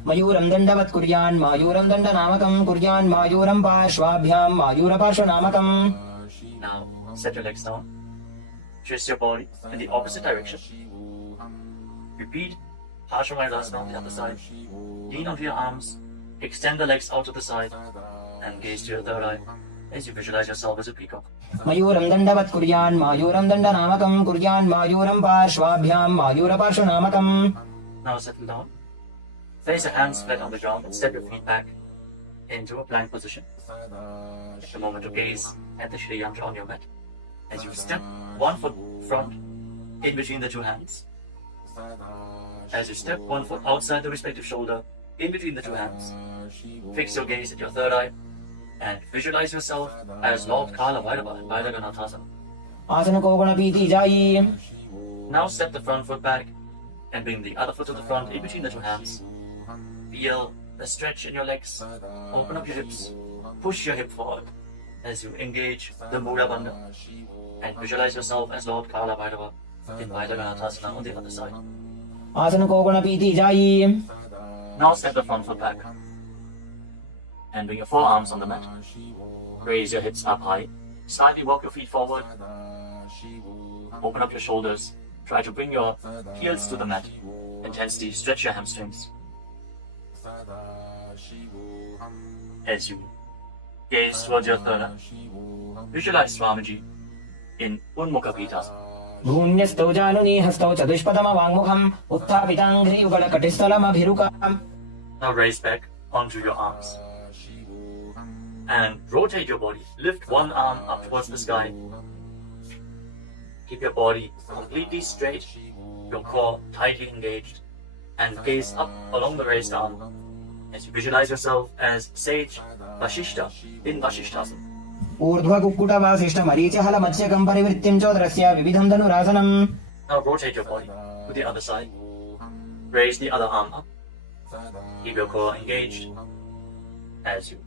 मयूरं दण्डवत् कुर्यान् मायूरं दण्डनामकं कुर्यान् मायूरं पार्श्वाभ्यां मायूरपार्श्वनामकम्. Now set your legs down. Twist your body in the opposite direction. Repeat Parsvamayurasana on the other side. Lean onto your arms. Extend the legs out to the side and gaze to your third eye as you visualize yourself as a peacock. मयूरं दण्डवत् कुर्यान् मायूरं दण्डनामकं कुर्यान् मायूरं पार्श्वाभ्यां मायूरपार्श्वनामकम्. Now settle down. Place your hands flat on the ground and step your feet back into a plank position. Take a moment to gaze at the Shri Yantra on your mat as you step one foot front in between the two hands. As you step one foot outside the respective shoulder in between the two hands, fix your gaze at your third eye and visualize yourself as Lord Kala Bhairava in Bhairaganathasana. आसन को गुण पीती जाई. Now step the front foot back and bring the other foot to the front in between the two hands. Feel the stretch in your legs. Open up your hips. Push your hip forward as you engage the Mula Bandha and visualize yourself as Lord Kala Bhairava in Bhairaganathasana on the other side. आसन को गुण पीती जाई. Now step the front foot back and bring your forearms on the mat. Raise your hips up high. Slightly walk your feet forward Open up your shoulders. Try to bring your heels to the mat. Intensely stretch your hamstrings. As you gaze towards your third eye, visualize Swamiji in Unmukha Pitasana. भून्यस्तौ जानुनी हस्तौ चतुष्पदमवाङ्मुखम् उत्थापिताङ्घ्रियुगलकटिस्थलमभिरुकाम्. Now raise back onto your arms and rotate your body. Lift one arm up towards the sky. Keep your body completely straight, your core tightly engaged, and gaze up along the raised arm as you visualize yourself as Sage Vashishta in Vashishtasana. ऊर्ध्वकुक्कुटवासिष्ठमरीचिहलमत्स्यकम् परिवृत्तिम् चोदरस्य विविधम् धनुरासनम्. Now rotate your body to the other side. Raise the other arm up. Keep your core engaged as you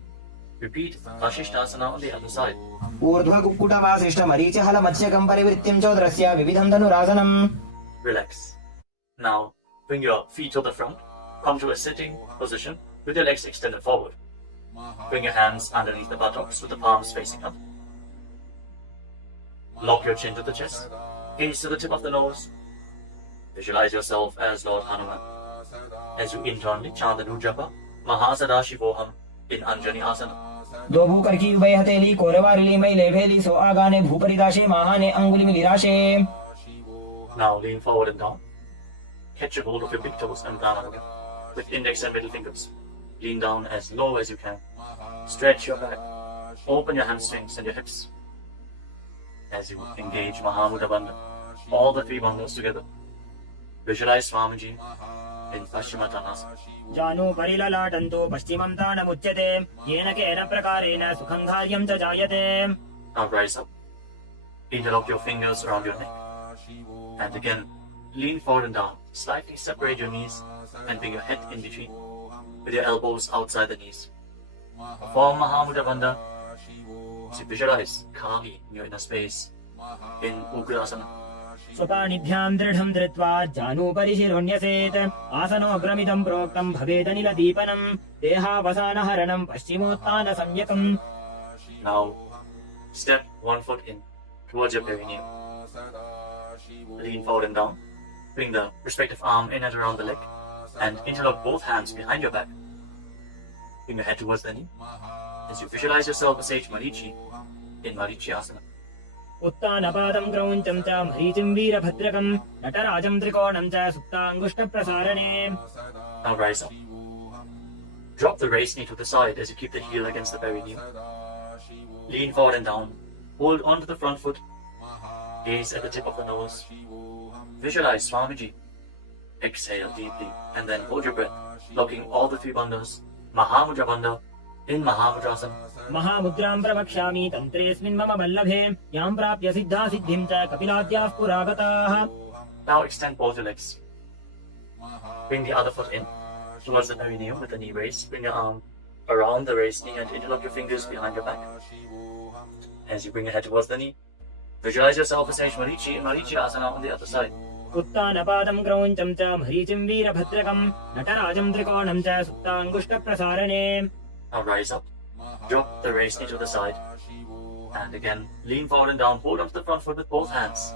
repeat Vashishtasana on the other side. ऊर्ध्वकुक्कुटवासिष्ठमरीचिहलमत्स्यकम् परिवृत्तिम् चोदरस्य विविधम् धनुरासनम्. Relax. Now bring your feet to the front. Come to a sitting position with your legs extended forward. Bring your hands underneath the buttocks with the palms facing up. Lock your chin to the chest. Gaze to the tip of the nose. Visualize yourself as Lord Hanuman. As you internally chant the new japa, Mahasada Shivoham in Anjani Asana. दो भूकर की उभय हथेली कोरवारिली मैले भेली सो आगाने भूपरिदाशे महाने अंगुली मिलिराशे. Now lean forward and down. Catch a hold of your big toes and Prathama with index and middle fingers. Lean down as low as you can. Stretch your back. Open your hamstrings and your hips. As you engage Mahamudra Bandha, all the three bandhas together. Visualize Swamiji in Paschimottanasana. जानु परिललाटन्तो पश्चिमं ताडमुच्यते येन केन प्रकारेण सुखं कार्यं च जायते. Now rise up. Interlock your fingers around your neck. And again, lean forward and down. Slightly separate your knees and bring your head in between, with your elbows outside the knees. Form Mahamudra Bandha. So visualize Kali in your inner space in Ugrasana. स्वपाणिभ्यां दृढं धृत्वा जानुपरि शिरोन्यसेत् आसनो भ्रमिदं प्रोक्तं भवेदनिलदीपनं देहावसानहरणं पश्चिमोत्तानसंज्ञकम्. Now step one foot in towards your perineum. Lean forward and down. Bring the respective arm in and around the leg and interlock both hands behind your back. Bring your head towards the knee as you visualize yourself as Sage Marichi in Marichi Asana. उत्तानपादं क्रौञ्चं च मरीचिं वीरभद्रकं नटराजं त्रिकोणं च सुप्ताङ्गुष्ठप्रसारणे. Now rise up. Drop the raised knee to the side as you keep the heel against the perineum. Lean forward and down. Hold onto the front foot. Gaze at the tip of the nose. Visualize Swamiji. Exhale deeply and then hold your breath, locking all the three bandhas. Mahamudra Bandha in Mahamudrasana. महामुद्रां प्रवक्ष्यामि तन्त्रेऽस्मिन् मम वल्लभे यां प्राप्य सिद्धा सिद्धिं च कपिलाद्याः पुरागताः. Now extend both your legs. Bring the other foot in towards the perineum with the knee raised. Bring your arm around the raised knee and interlock your fingers behind your back. As you bring your head towards the knee, visualize yourself as Sage Marichi in Marichi Asana on the other side. उत्तानपादं क्रौञ्चं च मरीचिं वीरभद्रकं नटराजं त्रिकोणं च सुप्ताङ्गुष्ठप्रसारणे. Now rise up. Drop the raised knee to the side. And again, lean forward and down. Hold onto the front foot with both hands.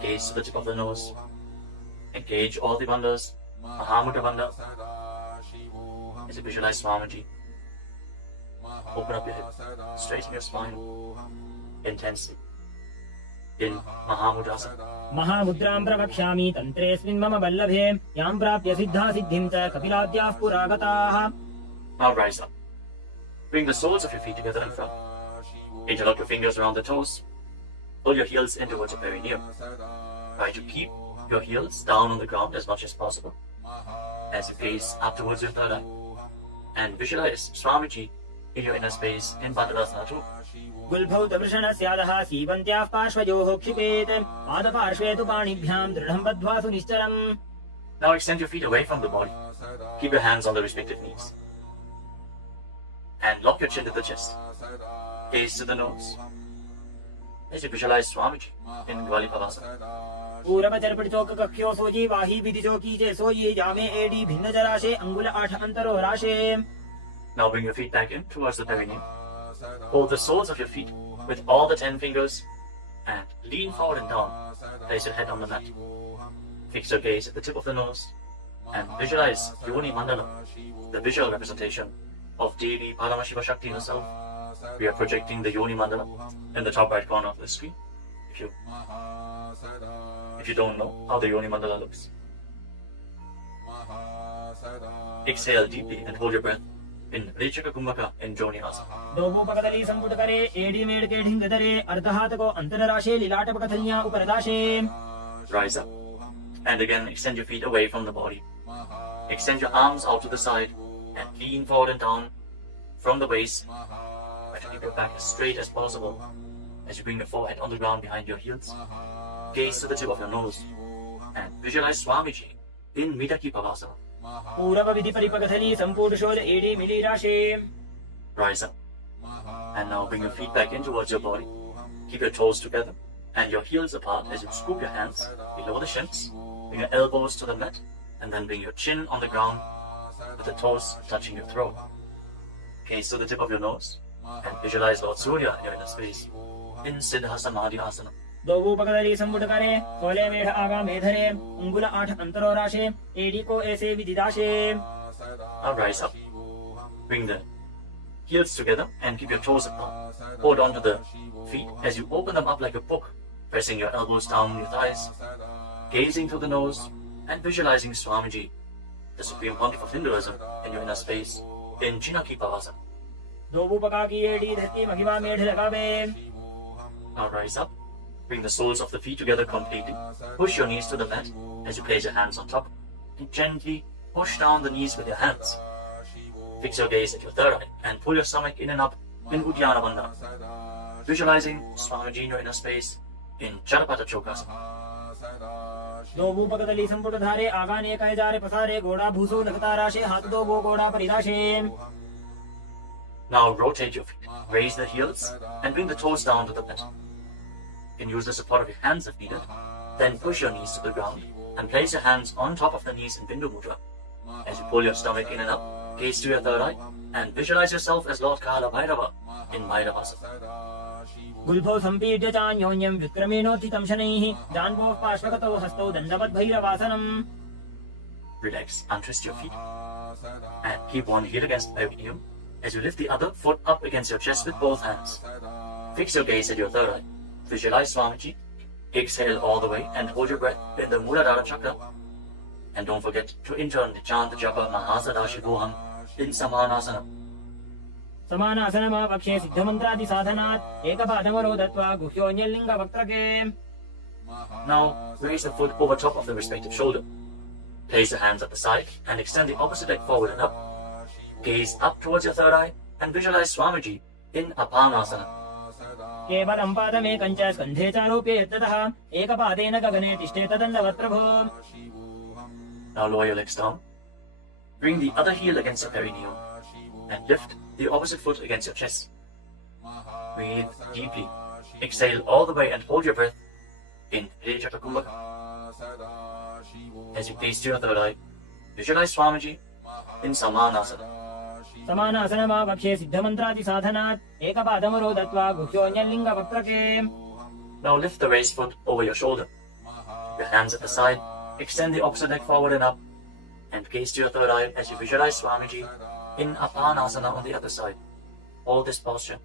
Gaze to the tip of the nose. Engage all the bandhas. Mahamudra Bandha. As you visualize Swamiji. Open up your hip. Straighten your spine. Intensely. In Mahamudrasana. महामुद्रां प्रवक्ष्यामि तन्त्रेऽस्मिन् मम वल्लभे यां प्राप्य सिद्धा सिद्धिं च कपिलाद्याः पुरागताः. Now rise up. Bring the soles of your feet together in front. Interlock your fingers around the toes. Pull your heels in towards your perineum. Try to keep your heels down on the ground as much as possible. As you gaze up towards your third eye. And visualize Swamiji in your inner space in Bandhavasana too. गुल्भौतवृषणस्यादः सीवन्त्याः पार्श्वयोः क्षिपेत् पादपार्श्वे तु पाणिभ्यां दृढं बद्ध्वा सुनिश्चरम्. Now extend your feet away from the body. Keep your hands on the respective knees. And lock your chin to the chest. Gaze to the nose. As you visualize Swamiji in Dvalipavasana. पूरवचर्पटिचोककक्ष्यो sooji वाही विधिचोकीचे सोयी जामे AD भिन्न जराशे अंगुल 8 अंतरो राशे. Now bring your feet back in towards the perineum. Hold the soles of your feet with all the 10 fingers and lean forward and down. place your head on the mat. Fix your gaze at the tip of the nose and visualize Yoni Mandala, the visual representation of Devi Paramashiva Shakti herself. We are projecting the Yoni Mandala in the top right corner of the screen. If you don't know how the Yoni Mandala looks, exhale deeply and hold your breath in Rechaka Kumbhaka in Joni Asana. दोबो पकदली संपुट करे AD made के ढिंग दरे अर्धहात को अंतर राशे लीलाट पकथलियां ऊपर दाशे. Rise up and again extend your feet away from the body. Extend your arms out to the side and lean forward and down from the waist. Try to keep your back as straight as possible as you bring your forehead on the ground behind your heels. Gaze to the tip of your nose and visualize Swamiji in Midaki Pavasana. पूरब विधि परिपकथली संपूर्ण शोल एडी मिली राशे. Rise up and now bring your feet back in towards your body. Keep your toes together and your heels apart as you scoop your hands below the shins. Bring your elbows to the mat and then bring your chin on the ground with the toes touching your throat. Gaze to the tip of your nose and visualize Lord Surya in your inner space in Siddha Samadhi Asana. दोबो पकदली संपुट करे खोले मेढ़ आगा मेधरे उंगुल 8 अंतरो राशे AD को ऐसे विधि दाशे. Now rise up. Bring the heels together and keep your toes apart. Hold on to the feet as you open them up like a book, pressing your elbows down your thighs, gazing through the nose and visualizing Swamiji, the Supreme Pontiff of Hinduism, in your inner space in Chinaki Pavasana. दोबो पका की AD धरती महिमा मेढ़ लगावे. Now rise up. Bring the soles of the feet together completely. Push your knees to the mat as you place your hands on top. And gently push down the knees with your hands. Fix your gaze at your third eye and pull your stomach in and up in Uddiyana Bandhana. Visualizing Swamiji in your inner space in Charapata Chokasana. दोबो पकदली संपुट धारे आगा ने कहे जारे पसारे घोड़ा भूसो लगता राशे हाथ दोबो घोड़ा परिदाशे. Now rotate your feet. Raise the heels and bring the toes down to the mat. You can use the support of your hands if needed. Then push your knees to the ground and place your hands on top of the knees in Bindu Mudra. As you pull your stomach in and up, gaze to your third eye and visualize yourself as Lord Kala Bhairava in Bhairavasana. गुल्फो संपीड्य चान्योन्यं विक्रमेणोत्थितं शनैः जान्वोः पार्श्वगतौ हस्तौ दण्डवद् भैरवासनम्. Relax, untwist your feet and keep one heel against the perineum as you lift the other foot up against your chest with both hands. Fix your gaze at your third eye. Visualize Swamiji. Exhale all the way and hold your breath in the Muladhara Chakra. And don't forget to internally chant the japa Mahasadaशिवोऽहम् in Samanasana. समानासनमा पक्षे सिद्धमन्त्रादि साधनात् एकपादमरो दत्वा गुह्योऽन्यलिङ्ग वक्त्रके. Now raise the foot over top of the respective shoulder. Place your hands at the side and extend the opposite leg forward and up. Gaze up towards your third eye and visualize Swamiji in Apanasana. केवलं पादमेकं च स्कन्धे चारोप्य यत्ततः एकपादेन गगने तिष्ठे तदण्डवत् प्रभो. Now lower your legs down. Bring the other heel against your perineum and lift the opposite foot against your chest. Breathe deeply. Exhale all the way and hold your breath in Rechaka Kumbhaka. As you gaze to your third eye, visualize Swamiji in Samanasana. समानासनमा पक्षे सिद्धमन्त्रादि साधनात् एकपादमरो दत्वा गुह्योऽन्यलिङ्ग वक्त्रके. Now lift the raised foot over your shoulder. Your hands at the side. Extend the opposite leg forward and up. And gaze to your third eye as you visualize Swamiji in Apanasana on the other side. Hold this posture.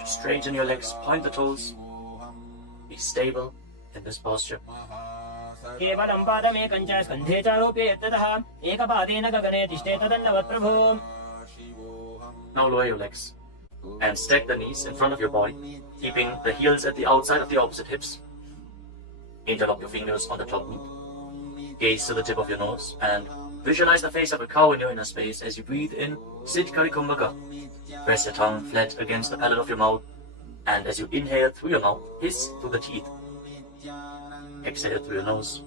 Just straighten your legs, point the toes. Be stable in this posture. केवलं पादमेकं च स्कन्धे चारोप्य यत्ततः एकपादेन गगने तिष्ठे तदण्डवत् प्रभो. Now lower your legs and stack the knees in front of your body, keeping the heels at the outside of the opposite hips. Interlock your fingers on the top knee. Gaze to the tip of your nose and visualize the face of a cow in your inner space as you breathe in Siddhkari Kumbhaka. Press your tongue flat against the palate of your mouth, and as you inhale through your mouth, hiss through the teeth. Exhale through your nose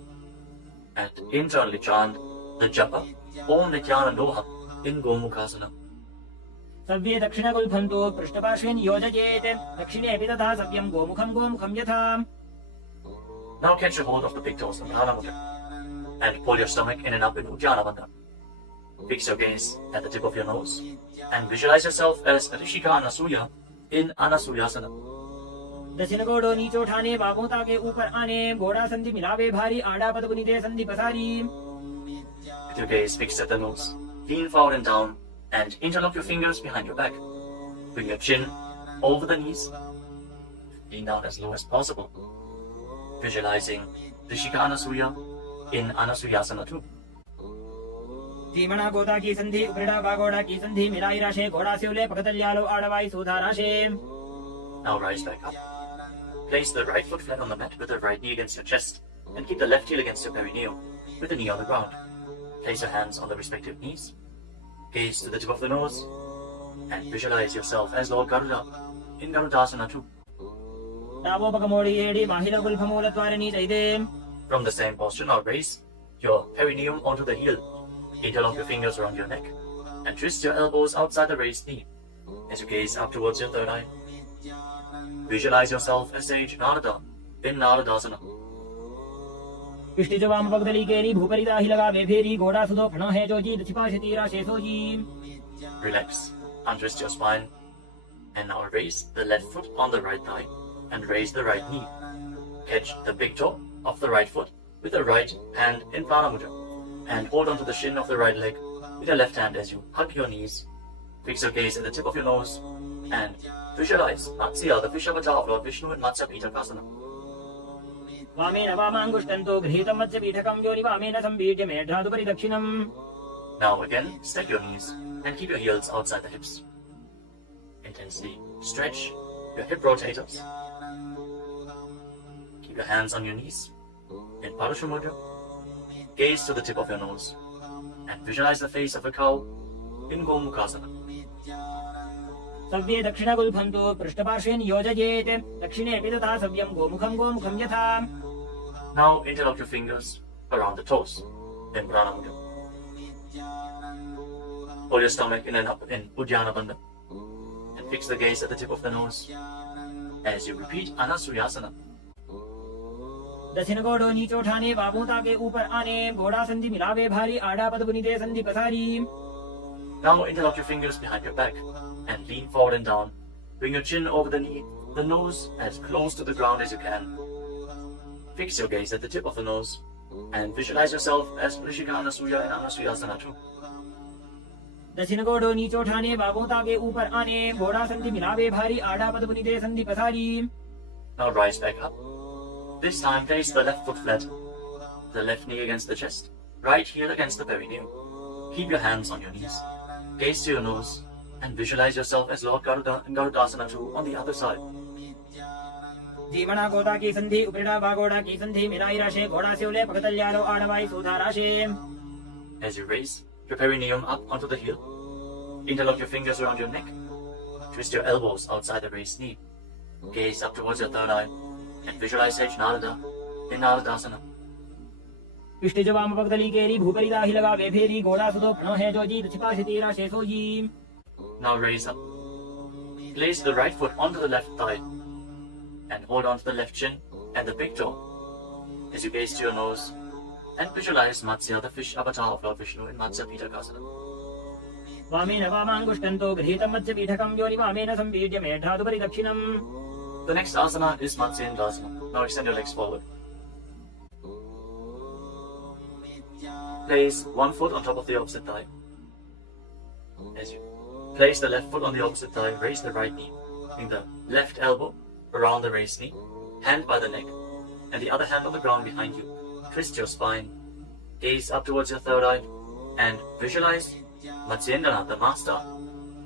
and internally chant the japa Om Nithyananda Yoga in Gomukhasana. सव्ये दक्षिणगुल्फन्तो पृष्ठपार्श्वेन योजयेत् दक्षिणेऽपि तथा सव्यं गोमुखं यथा. Now catch a hold of the big toes in Prana Mudra and pull your stomach in and up in Uddiyana Bandhana. Fix your gaze at the tip of your nose and visualize yourself as Rishika Anasuya in Anasuyasana. दक्षिण घोड़ो नीचे उठाने, बाहों ताके ऊपर आने, घोड़ा संधि मिलावे भारी, आड़ा पद पुनीते संधि पसारी. With your gaze fixed at the nose, lean forward and down, and interlock your fingers behind your back. Bring your chin over the knees. Lean down as low as possible. Visualizing Rishika Anasuya in Anasuyasana 2. धीमणा Goda की संधि, उपरिड़ा बागोड़ा की संधि, मिलाई राशे, घोड़ा सिवले, पकतल्यालो आड़वाई सुधा राशे. Now rise back up. Place the right foot flat on the mat with the right knee against your chest, and keep the left heel against your perineum, with the knee on the ground. Place your hands on the respective knees. Gaze to the tip of the nose, and visualize yourself as Lord Garuda in Garudasana 2. डाबो पकमोड़ी एड़ी, माहिला गुल्फमूल द्वारणी चैदे. From the same posture, now raise your perineum onto the heel. Interlock your fingers around your neck, and twist your elbows outside the raised knee as you gaze up towards your third eye. Visualize yourself as Sage Narada in Naradasana. पिष्टि जो वाम पगदली केरी, भूपरी दाही लगा बेफेरी, घोड़ा सुधो फणो है जो जी, छिपाशे तीरा शेषो जी. Relax, untwist your spine, and now raise the left foot on the right thigh, and raise the right knee. Catch the big toe of the right foot with the right hand in Prana Mudra, and hold onto the shin of the right leg with your left hand as you hug your knees. Fix your gaze at the tip of your nose, and visualize Matsya, the fish avatar of Lord Vishnu in Matsya Pitakasana. वामेन वामांगुष्टन्तो गृहीतं मत्स्य पीठकं योनि वामेन संबीज्य मेढ्रादुपरि दक्षिणम्. Now again, stack your knees and keep your heels outside the hips. Intensely stretch your hip rotators. Keep your hands on your knees in Parashu Mudra. Gaze to the tip of your nose and visualize the face of a cow in Gomukhasana. सव्ये दक्षिण गुल्फन्तो पृष्ठपार्श्वे नियोजयेत्, दक्षिणे पिदता सव्यं गोमुखं गोमुखं यथा. Now interlock your fingers around the toes in Prana Mudra. Hold your stomach in Uddiyana Bandha and fix the gaze at the tip of the nose as you repeat Anasuyasana. दक्षिण घोड़ो नीचे उठाने, बाहों ताके ऊपर आने, घोड़ा संधि मिलावे भारी, आड़ा पद पुनीते संधि पसारी. Now interlock your fingers behind your back and lean forward and down. Bring your chin over the knee, the nose as close to the ground as you can. Fix your gaze at the tip of the nose and visualize yourself as Rishika Anasuya in Anasuyasana 2. दक्षिण घोड़ो नीचे उठाने, बाहों ताके ऊपर आने, घोड़ा संधि मिलावे भारी, आड़ा पद पुनीते संधि पसारी. Now rise back up. This time place the left foot flat, the left knee against the chest, right heel against the perineum. Keep your hands on your knees. Gaze to your nose and visualize yourself as Lord Garuda in Garudasana 2 on the other side. धीमणा Goda की संधि, उपरिड़ा बागोड़ा की संधि, मिलाई राशे, घोड़ा सिवले, पकतल्यालो आड़वाई सुधा राशे. As you raise your perineum up onto the heel, interlock your fingers around your neck, twist your elbows outside the raised knee, gaze up towards your third eye, and visualize Sage Narada in Naradasana. पिष्टि जो वाम पगदली केरी, भूपरी दाही लगा बेफेरी, घोड़ा सुधो फणो है जो जी, छिपाशे तीरा शेषो जी. Now raise up. Place the right foot onto the left thigh and hold on to the left chin and the big toe as you gaze to your nose and visualize Matsya, the fish avatar of Lord Vishnu in Matsya Pitakasana. वामेन वामांगुष्टन्तो गृहीतं मत्स्य पीठकं योनि वामेन संबीज्य मेढ्रादुपरि दक्षिणम्. The next asana is Matsyendasana. Now extend your legs forward. Place one foot on top of the opposite thigh. As you place the left foot on the opposite thigh, raise the right knee. Bring the left elbow around the raised knee, hand by the neck, and the other hand on the ground behind you. Twist your spine, gaze up towards your third eye, and visualize Matsyendana, the master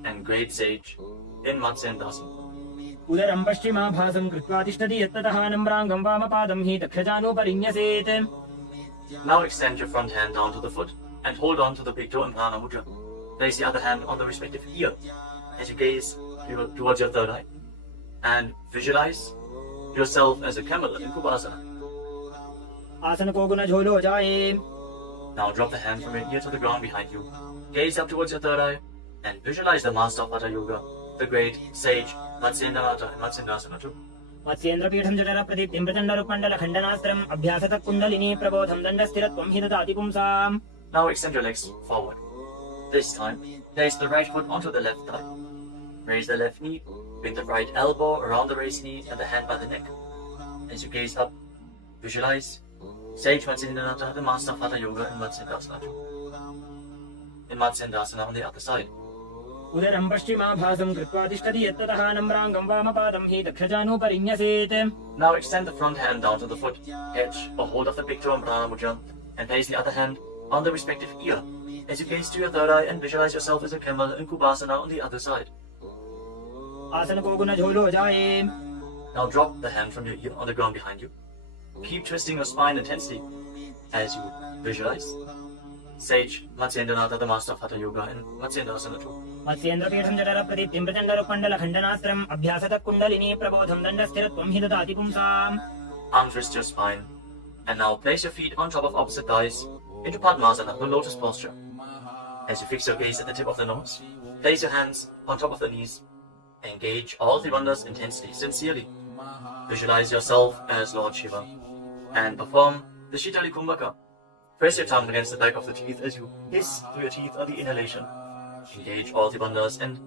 and great sage in Matsyendasana. उदरं पश्चिमाभासं कृत्वा तिष्ठति यत्ततः नम्राङ्गं वामपादं हि दक्षजानोपरिन्यसेत्. Now extend your front hand down to the foot and hold on to the big toe in Prana Mudra. Place the other hand on the respective ear as you gaze towards your third eye and visualize yourself as a camel in Kubasana. आसन को गुण झोलो जाए. Now drop the hand from your ear to the ground behind you. Gaze up towards your third eye and visualize the master of Hatha Yoga, the great sage Matsyendana in Matsyendasana 2. Matsyendra पीठं जठर प्रदीप्तिं प्रचण्डरुपण्डल खण्डनास्त्रम् अभ्यासतः कुण्डलिनी प्रबोधं दण्डस्थिरत्वं हि ददाति पुंसाम्. Now extend your legs forward. This time, place the right foot onto the left thigh. Raise the left knee with the right elbow around the raised knee and the hand by the neck. As you gaze up, visualize Sage Matsyendranatha, the master of Hatha Yoga in Matsyendasana. In Matsyendasana on the other side. उदरं पश्चिमाभासं कृत्वा तिष्ठति यत्ततः नम्राङ्गं वामपादं हि दक्षजानुपरिन्यसेत्. Now extend the front hand down to the foot, catch a hold of the big toe and prana mudra, and place the other hand on the respective ear. As you gaze to your third eye and visualize yourself as a camel in Kubasana on the other side. आसन को गुण झोलो जाए. Now drop the hand from your ear on the ground behind you. Keep twisting your spine intensely as you visualize Sage Matsyendranatha, the master of Hatha Yoga in Matsyendasana 2. मत्स्येन्द्रपीठं जठर प्रदीप्तिं प्रचण्डरुपण्डलखण्डनास्त्रम् अभ्यासतः kundalini प्रबोधं दण्डस्थिरत्वं हि ददाति पुंसाम्. Arms rest your spine. And now place your feet on top of opposite thighs into Padmasana, the lotus posture. As you fix your gaze at the tip of the nose, place your hands on top of the knees. Engage all the bandhas intensely, sincerely. Visualize yourself as Lord Shiva and perform the Shitali Kumbhaka. Press your tongue against the back of the teeth as you hiss through your teeth on the inhalation. Engage all the bandhas and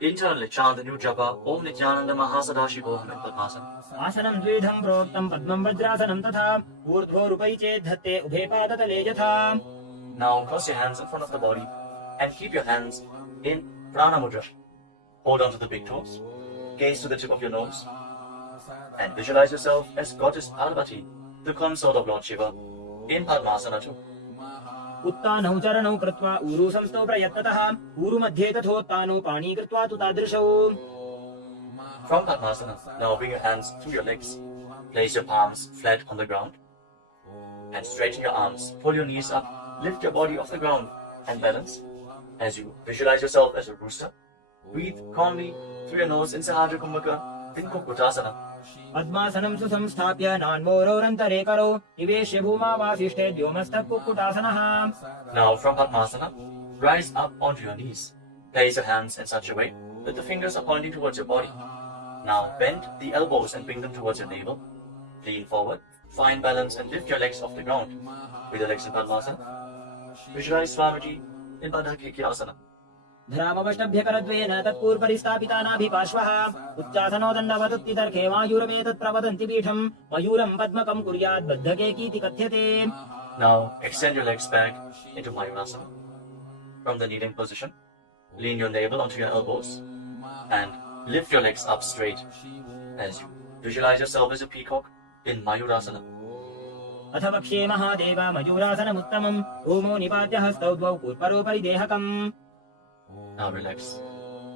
internally chant the new japa Om Nithyananda Mahasadaशिवोऽहम् in Padmasana. आसनं द्विधं प्रोक्तं पद्मं वज्रासनं तथा ऊर्ध्वोरुपै चेत् धत्ते उभे पादतले यथा. Now cross your hands in front of the body and keep your hands in Prana Mudra. Hold on to the big toes, gaze to the tip of your nose, and visualize yourself as Goddess Parvati, the consort of Lord Shiva, in Padmasana 2. उत्तानौ चरणौ कृत्वा ऊरु संस्थौ प्रयत्नतः ऊरु मध्ये तथोत्तानौ पाणी कृत्वा तु तादृशौ. From Padmasana, now bring your hands through your legs, place your palms flat on the ground, and straighten your arms, pull your knees up, lift your body off the ground, and balance. As you visualize yourself as a rooster, breathe calmly through your nose in Sahaja Kumbhaka in Kukutasana. पद्मासनं सुसंस्थाप्य नान्मोरोरन्तरे करो निवेश्य भूमावासिष्ठे द्योमस्तः कुक्कुटासनः. Now from Padmasana, rise up onto your knees. Place your hands in such a way that the fingers are pointing towards your body. Now bend the elbows and bring them towards your navel. Lean forward, find balance and lift your legs off the ground. With your legs in Padmasana, visualize Swamiji in Padakikiyasana. धरामवष्टभ्यकरद्वेन तत्पूर्वरिस्थापितानाभिपार्श्वः उच्चासनो दण्डवदुत्तितर्के मायूरमेतत् प्रवदन्ति पीठम् मयूरम् पद्मकम् कुर्यात् बद्धकेकीति कथ्यते. Now extend your legs back into Mayurasana. From the kneeling position, lean your navel onto your elbows and lift your legs up straight as you visualize yourself as a peacock in Mayurasana. अथ वक्ष्ये महादेव मयूरासनमुत्तमम् ओमो निपात्य हस्तौ द्वौ कूर्परोपरि देहकम्. Now relax.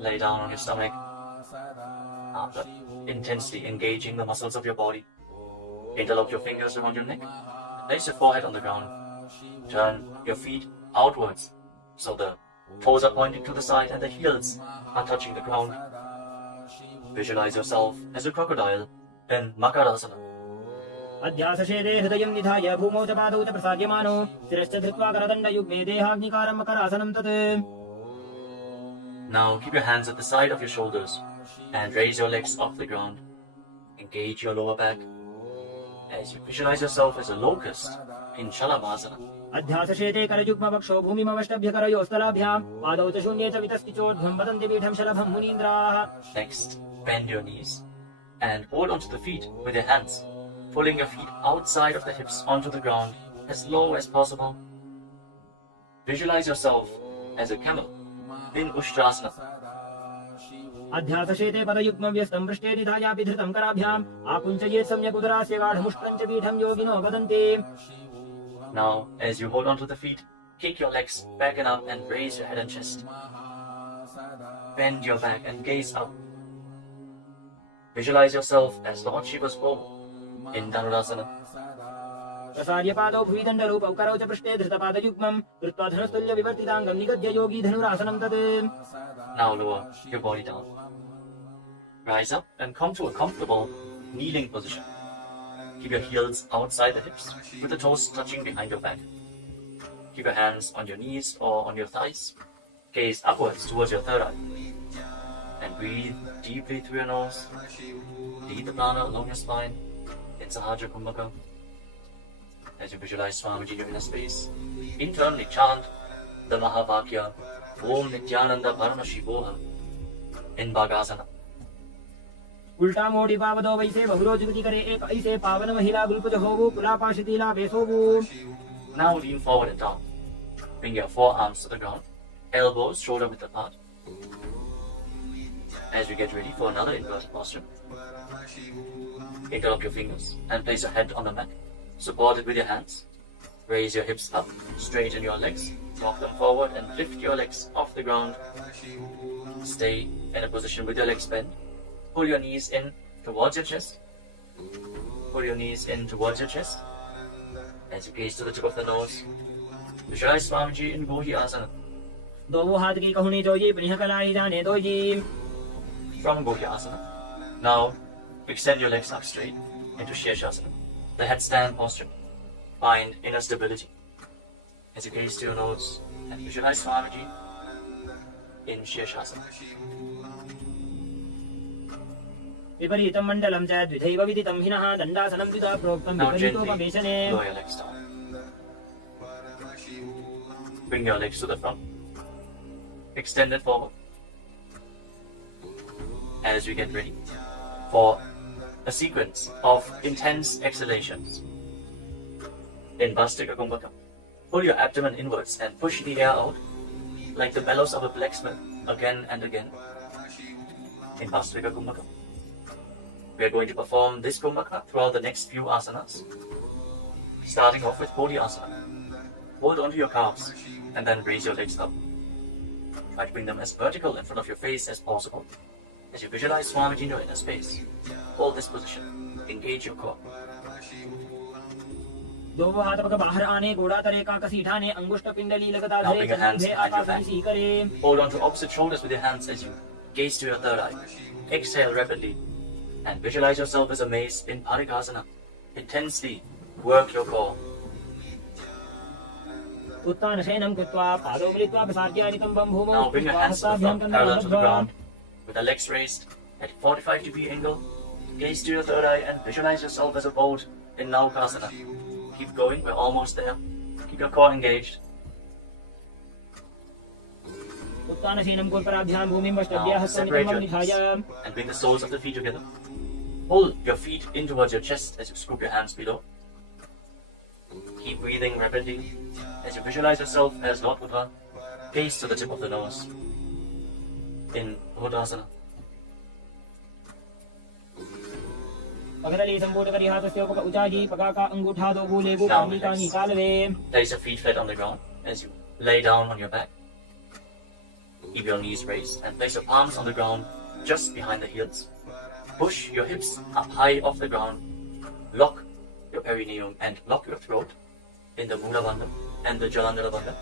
Lay down on your stomach. After intensely engaging the muscles of your body, interlock your fingers around your neck. Place your forehead on the ground. Turn your feet outwards so the toes are pointing to the side and the heels are touching the ground. Visualize yourself as a crocodile in Makarasana. अध्यासशेदे हृदयं निधाय भूमौ च पादौ च प्रसार्यमानो शिरश्च धृत्वा करदण्डयुग्मे देहाग्निकारं मकरासनं तत्. Now keep your hands at the side of your shoulders and raise your legs off the ground. Engage your lower back as you visualize yourself as a locust in Shalabhasana. अध्यासशेते करयुग्मवक्षो भूमिमवष्टभ्यकरयोस्तलाभ्याम् पादौ च शून्ये च वितस्ति चोर्ध्वं वदन्ति पीठं शलभं मुनीन्द्राः. Next, bend your knees and hold onto the feet with your hands, pulling your feet outside of the hips onto the ground as low as possible. Visualize yourself as a camel in Ushtrasana. अध्यासशेते पदयुग्मं व्यस्तं पृष्ठे निधायापि धृतं कराभ्याम् आकुञ्चयेत् सम्यक् उदरास्य गाढमुष्ट्रं च पीठं योगिनो वदन्ति. Now, as you hold onto the feet, kick your legs back and up and raise your head and chest. Bend your back and gaze up. Visualize yourself as Lord Shiva's bow in Dhanurasana. प्रसार्य पादौ भुविदण्डरूपौ करौ च पृष्ठे धृतपादयुग्मं कृत्वा धनुस्तुल्य विवर्तिताङ्गं निगद्य योगी धनुरासनं तत्. Now lower your body down. Rise up and come to a comfortable kneeling position. Keep your heels outside the hips with the toes touching behind your back. Keep your hands on your knees or on your thighs. Gaze upwards towards your third eye. And breathe deeply through your nose. Lead the prana along your spine in Sahaja Kumbhaka. As you visualize Swamiji in a space, internally chant the Mahavakya Om Nithyananda Paramashivam. in Bhagasana. उल्टा मोड़ी पावदो वैसे बहुरो जुगति करे एक ऐसे पावन महिला गुलपुज होवु कुला पाशितीला बेसोवु. Now lean forward and down. Bring your forearms to the ground, elbows shoulder width apart. As you get ready for another inverted posture, interlock your fingers and place your head on the mat. Support it with your hands. Raise your hips up, straighten your legs, walk them forward and lift your legs off the ground. Stay in a position with your legs bent. Pull your knees in towards your chest. Pull your knees in towards your chest. As you gaze to the tip of the nose, visualize Swamiji in Gohi Asana. दो हाथ की कहुनी जोजी पुनः कलाई जाने दो जी. From Gohi Asana, now extend your legs up straight into Shirshasana, the headstand posture. Find inner stability. As you gaze to your nose and visualize Swamiji in Shirshasana. विपरीतं मण्डलं च द्विधैव विदितं हिनः दण्डासनं द्विधा प्रोक्तं Now gently विपरीतोपवेशने. lower your legs down. Bring your legs to the front. Extend it forward. As we get ready for a sequence of intense exhalations. In Bhastika Kumbhaka, pull your abdomen inwards and push the air out like the bellows of a blacksmith again and again. In Bhastika Kumbhaka, we are going to perform this Kumbhaka throughout the next few asanas. Starting off with Bodhi Asana. Hold onto your calves and then raise your legs up. Try to bring them as vertical in front of your face as possible. As you visualize Swamiji in your inner space, hold this position. Engage your core. दो हाथ पकड़ बाहर आने गोड़ा तरे का कसी ठाने अंगुष्ठ पिंडली लगातार Now धरे bring your hands चतुर्भुज behind your आकाश सी करे. back. Hold on to opposite shoulders with your hands as you gaze to your third eye. Exhale rapidly and visualize yourself as a mace in Parikasana. Intensely work your core. उत्तान शयनं कृत्वा पादौ मिलित्वा प्रसाद्यादिकं वं भूमौ Now bring your hands to the हस्ताभ्यां front, parallel to the कन्दं ground, with the legs raised at 45-degree angle. Gaze to your third eye and visualize yourself as a boat in Naukasana. Keep going, we're almost there. Keep your core engaged. उत्तान शयनं कुर्पराभ्यां भूमिं वष्टभ्यः Now separate हस्तमिदं your निधाय. knees and bring the soles of the feet together. Pull your feet in towards your chest as you scoop your hands below. Keep breathing rapidly as you visualize yourself as Lord Buddha. Gaze to the tip of the nose in Buddhasana. पगडली संपूर्ण करी हाथस्य उपक उचाजी पगाका अंगूठा दो भूले गो Now कामी कामी कालवे. place your feet flat on the ground as you lay down on your back. Keep your knees raised and place your palms on the ground just behind the heels. Push your hips up high off the ground. Lock your perineum and lock your throat in the Mula Bandha and the Jalandhara Bandha.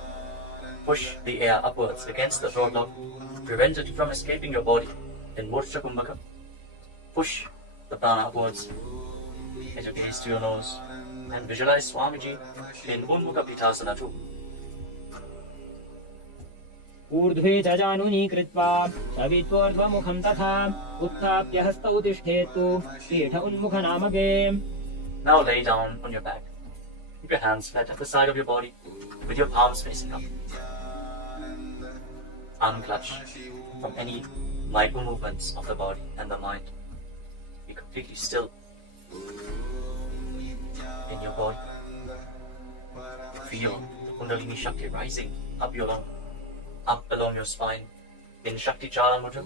Push the air upwards against the throat lock. Prevent it from escaping your body in Murcha Kumbhaka. Push the prana upwards as you gaze to your nose and visualize Swamiji in Unmukha Pitasana too. ऊर्ध्वे च जानुनी कृत्वा शवित्वोर्ध्वमुखं तथा उत्थाप्य हस्तौ तिष्ठेतु पीठ उन्मुखनामके. Now lay down on your back. Keep your hands flat at the side of your body with your palms facing up. Unclutch from any micro movements of the body and the mind. Be completely still in your body. Feel the Kundalini Shakti rising up along your spine in Shakti Chala Mudra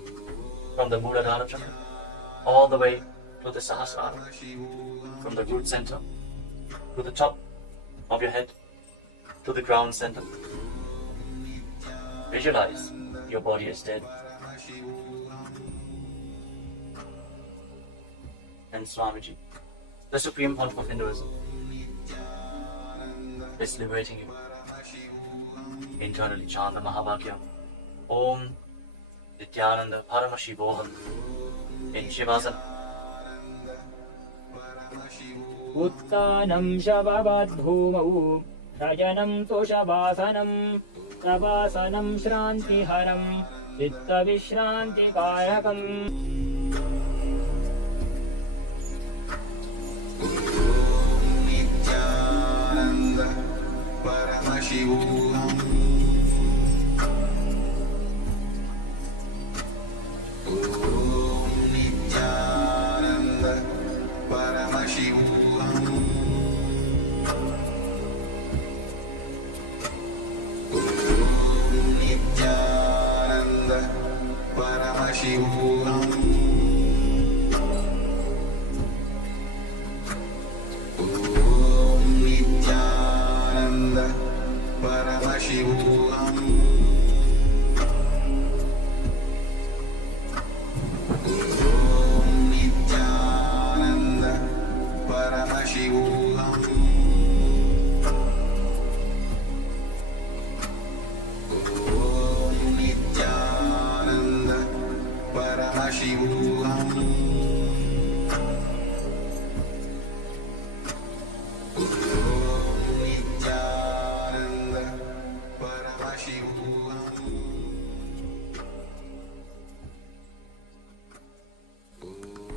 from the Muladhara Chakra all the way to the Sahasrara, from the root center to the top of your head to the ground center. Visualize your body is dead and Swamiji, the Supreme Pontiff of Hinduism, is liberating you. Internally chant the Mahabhagya Om Nithyananda Paramashivam in Shivasana. उत्तानं शववद्भूमौ शयनं तोषवासनं प्रवासनं श्रान्तिहरं चित्तविश्रान्तिकारकम्. Nithyananda Paramashivam. Paramashivam. Om Nithyananda Paramashivam. Om Nithyananda Paramashivam. Om Nithyananda Paramashivam. Om Nithyananda Paramashivam.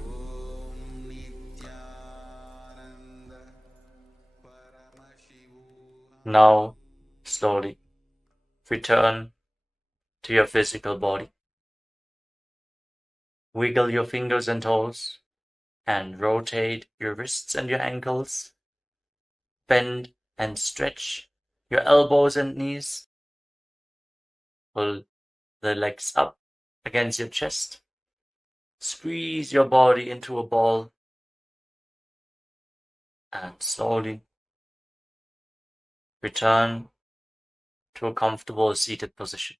Om Nithyananda Paramashivam. Now, slowly return to your physical body. Wiggle your fingers and toes and rotate your wrists and your ankles. Bend and stretch your elbows and knees. Pull the legs up against your chest. Squeeze your body into a ball. And slowly return to a comfortable seated position.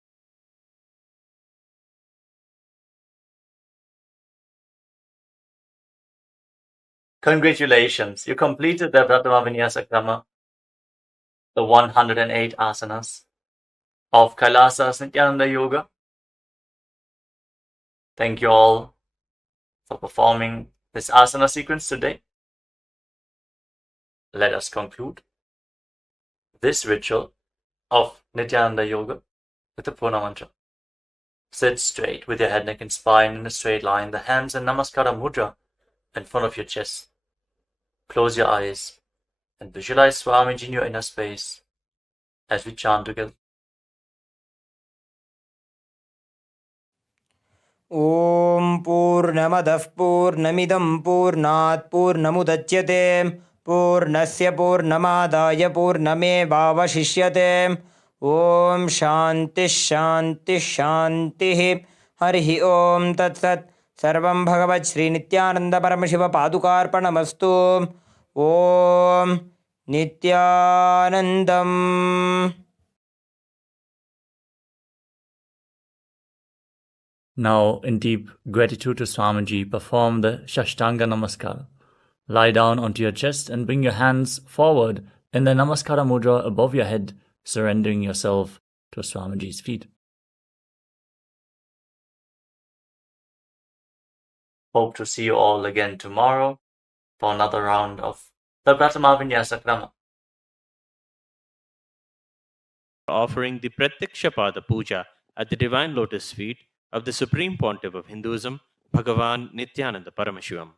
Congratulations, you completed the Prathama Vinyasa Krama, the 108 asanas of KAILASA's Nithyananda Yoga. Thank you all for performing this asana sequence today. Let us conclude this ritual of Nithyananda Yoga with the Purna mantra. Sit straight with your head, neck and spine in a straight line, the hands in Namaskara Mudra in front of your chest. Close your eyes and visualize Swamiji in your inner space as we chant together. ॐ पूर्णमदः पूर्णमिदं पूर्णात् पूर्णमुदच्यते पूर्णस्य पूर्णमादाय पूर्णमेवावशिष्यते ॐ शान्तिः शान्तिः शान्तिः हरिः ॐ तत्सत् सर्वं भगवत् श्रीनित्यानन्दपरमशिवपादुकार्पणमस्तु ॐ नित्यानन्दम्. Now, in deep gratitude to Swamiji, perform the Shashtanga Namaskara. Lie down onto your chest and bring your hands forward in the Namaskara Mudra above your head, surrendering yourself to Swamiji's feet. Hope to see you all again tomorrow for another round of the Prathama Vinyasa Krama. Offering the Pratyakshapada Puja at the Divine Lotus Feet of the Supreme Pontiff of Hinduism, Bhagavan Nithyananda Paramashhivam.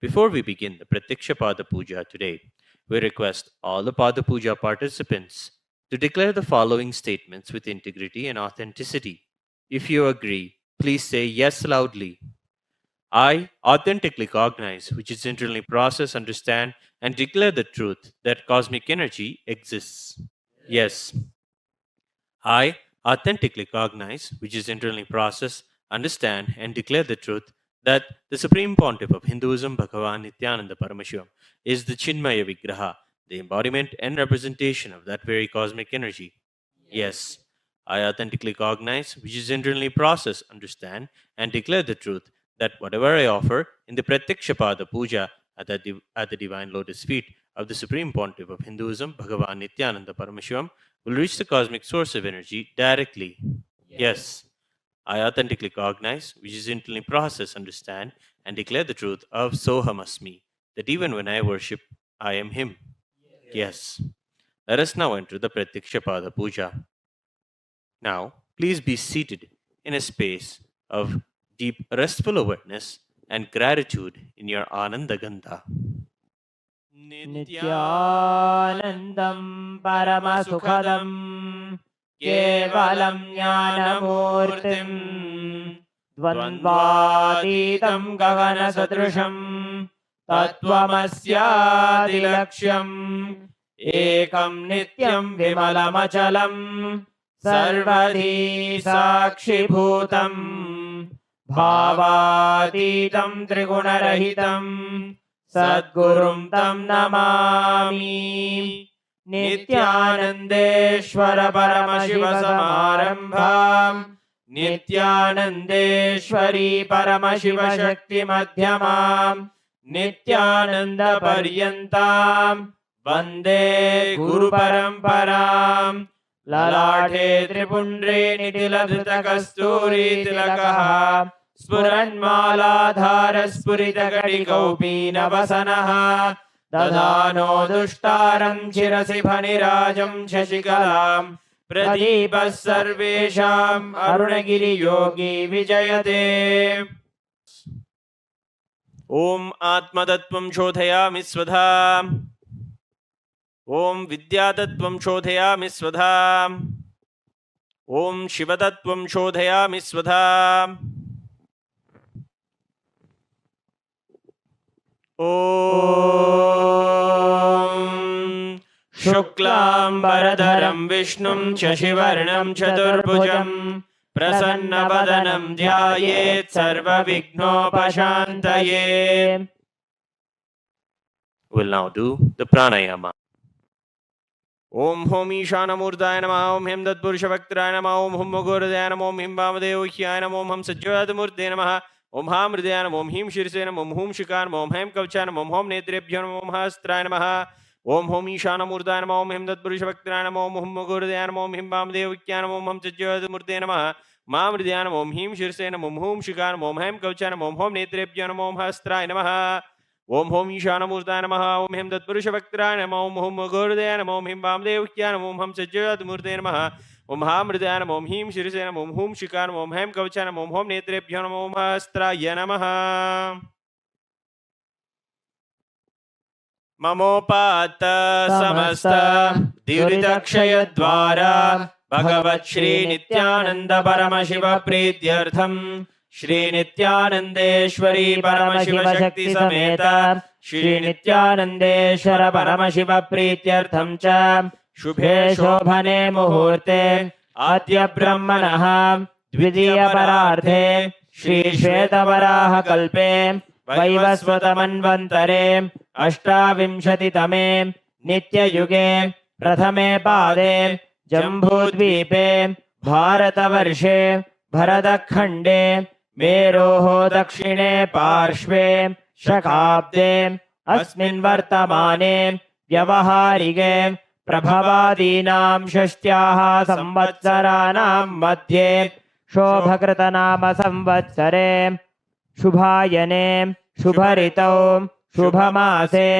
Before we begin the Pratyakshapada Puja today, we request all the Pada Puja participants to declare the following statements with integrity and authenticity. If you agree, please say yes loudly. I authentically cognize, which is internally process, understand, and declare the truth that cosmic energy exists. Yes. I authentically cognize, which is internally process, understand, and declare the truth that the Supreme Pontiff of Hinduism, Bhagavan Nithyananda Paramashhivam, is the Chinmaya Vigraha, the embodiment and representation of that very cosmic energy. Yes. I authentically cognize, which is internally process, understand, and declare the truth that whatever I offer in the Pratyakshapada Puja at the Divine Lotus Feet of the Supreme Pontiff of Hinduism, Bhagavan Nithyananda Paramashhivam, will reach the cosmic source of energy directly. Yes. I authentically cognize, which is internally process, understand, and declare the truth of Soham Asmi, that even when I worship, I am Him. Yes. Let us now enter the Pratyakshapada Puja. Now, please be seated in a space of deep restful awareness and gratitude in your Ananda Gandha. Nithyanandam Paramasukhadam Kevalam Jnanamurtim Dvandvatitam Gagana Sadrusham Tattvamasyaadilaksham Ekam Nityam Vimalamachalam सर्वधी साक्षिभूतम् भावातीतं त्रिगुणरहितं सद्गुरुं तं नमामि। नित्यानन्देश्वर परमशिव समारम्भाम् नित्यानन्देश्वरी परमशिव शक्ति मध्यमाम् नित्यानन्द पर्यन्ताम् वन्दे गुरु परम्पराम्। ललाटे त्रिपुण्ड्रे निटिलधृतकस्तूरी तिलकः स्फुरन्मालाधार स्फुरितकटिकौपीनवसनः दधानो दुष्टारं शिरसि फणिराजं शशिकलां प्रदीपः सर्वेषाम् अरुणगिरियोगी विजयते। ॐ आत्मतत्त्वं शोधयामि स्वधा ॐ विद्यातत्त्वं शोधयामि स्वधा ॐ शिवतत्त्वं शोधयामि स्वधा ॐ शुक्लाम्बरधरं विष्णुं शशिवर्णं चतुर्भुजं प्रसन्नवदनं ध्यायेत् सर्वविघ्नोपशान्तये। We'll now do the pranayama. ओम होम ईशानमूर्ताय नमः। ओम हिम तत्पुरुषवक्त्राय नमः। ओम हुम मुगुरदाय नमः। ओम हिम वामदेवह्याय नमः। ओम हम सज्जोतमूर्ते नमः। ओम हां हृदयाय नमः। ओम हीम शीर्षे नमः। ओम हूम शिखाय नमः। ओम हैम कवचाय नमः। ओम होम नेत्रेभ्यो नमः। ओम हस्त्राय नमः। ओम होम ईशानमूर्ताय नमः। ओम हिम तत्पुरुषवक्त्राय नमः। ओम हुम मुगुरदाय नमः। ओम हिम वामदेवह्याय नमः। ओम हम सज्जोतमूर्ते नमः। मां हृदयाय नमः। ओम हीम शीर्षे नमः। ओम हूम शिखाय नमः। ओम हैम कवचाय नमः। ओम होम नेत्रेभ्यो नमः। ओम हस्त्राय नमः। ओम होम ईशानमूर्ताय नमः। ओम हिम तत्पुरुषवक्त्राय नमः। ओम हुम मुगुरदाय नमः। ओम हिम वामदेवह्याय नमः। ओम हम सज्जोतमूर्ते नमः। ओम हां हृदयाय नमः। ओम हीम शीर्षे नमः। ओम हूम शिखाय नमः। ओम हैम कवचाय नमः। ओम होम नेत्रेभ्यो नमः। ओम हस्त्राय नमः। ममोपात्त समस्त दुरितक्षयद्वारा भगवत् श्री नित्यानंद परमशिव प्रीत्यर्थम श्री नित्यानंदेश्वरी परमशिव शक्ति समेत श्री नित्यानंदेश्वर परमशिव प्रीत्यर्थम च शुभे शोभने मुहूर्ते आद्य ब्रह्मणः द्वितीय परार्धे श्री श्वेतवराह कल्पे वैवस्वतमन्वन्तरे अष्टाविंशतितमे नित्ययुगे प्रथमे पादे जम्बूद्वीपे भारतवर्षे भरतखण्डे मेरोः दक्षिणे पार्श्वे शकाब्दे अस्मिन् वर्तमाने व्यवहारिके प्रभवादीनां षष्ट्याः संवत्सराणां मध्ये शोभकृतनाम संवत्सरे शुभायने शुभऋतौ शुभमासे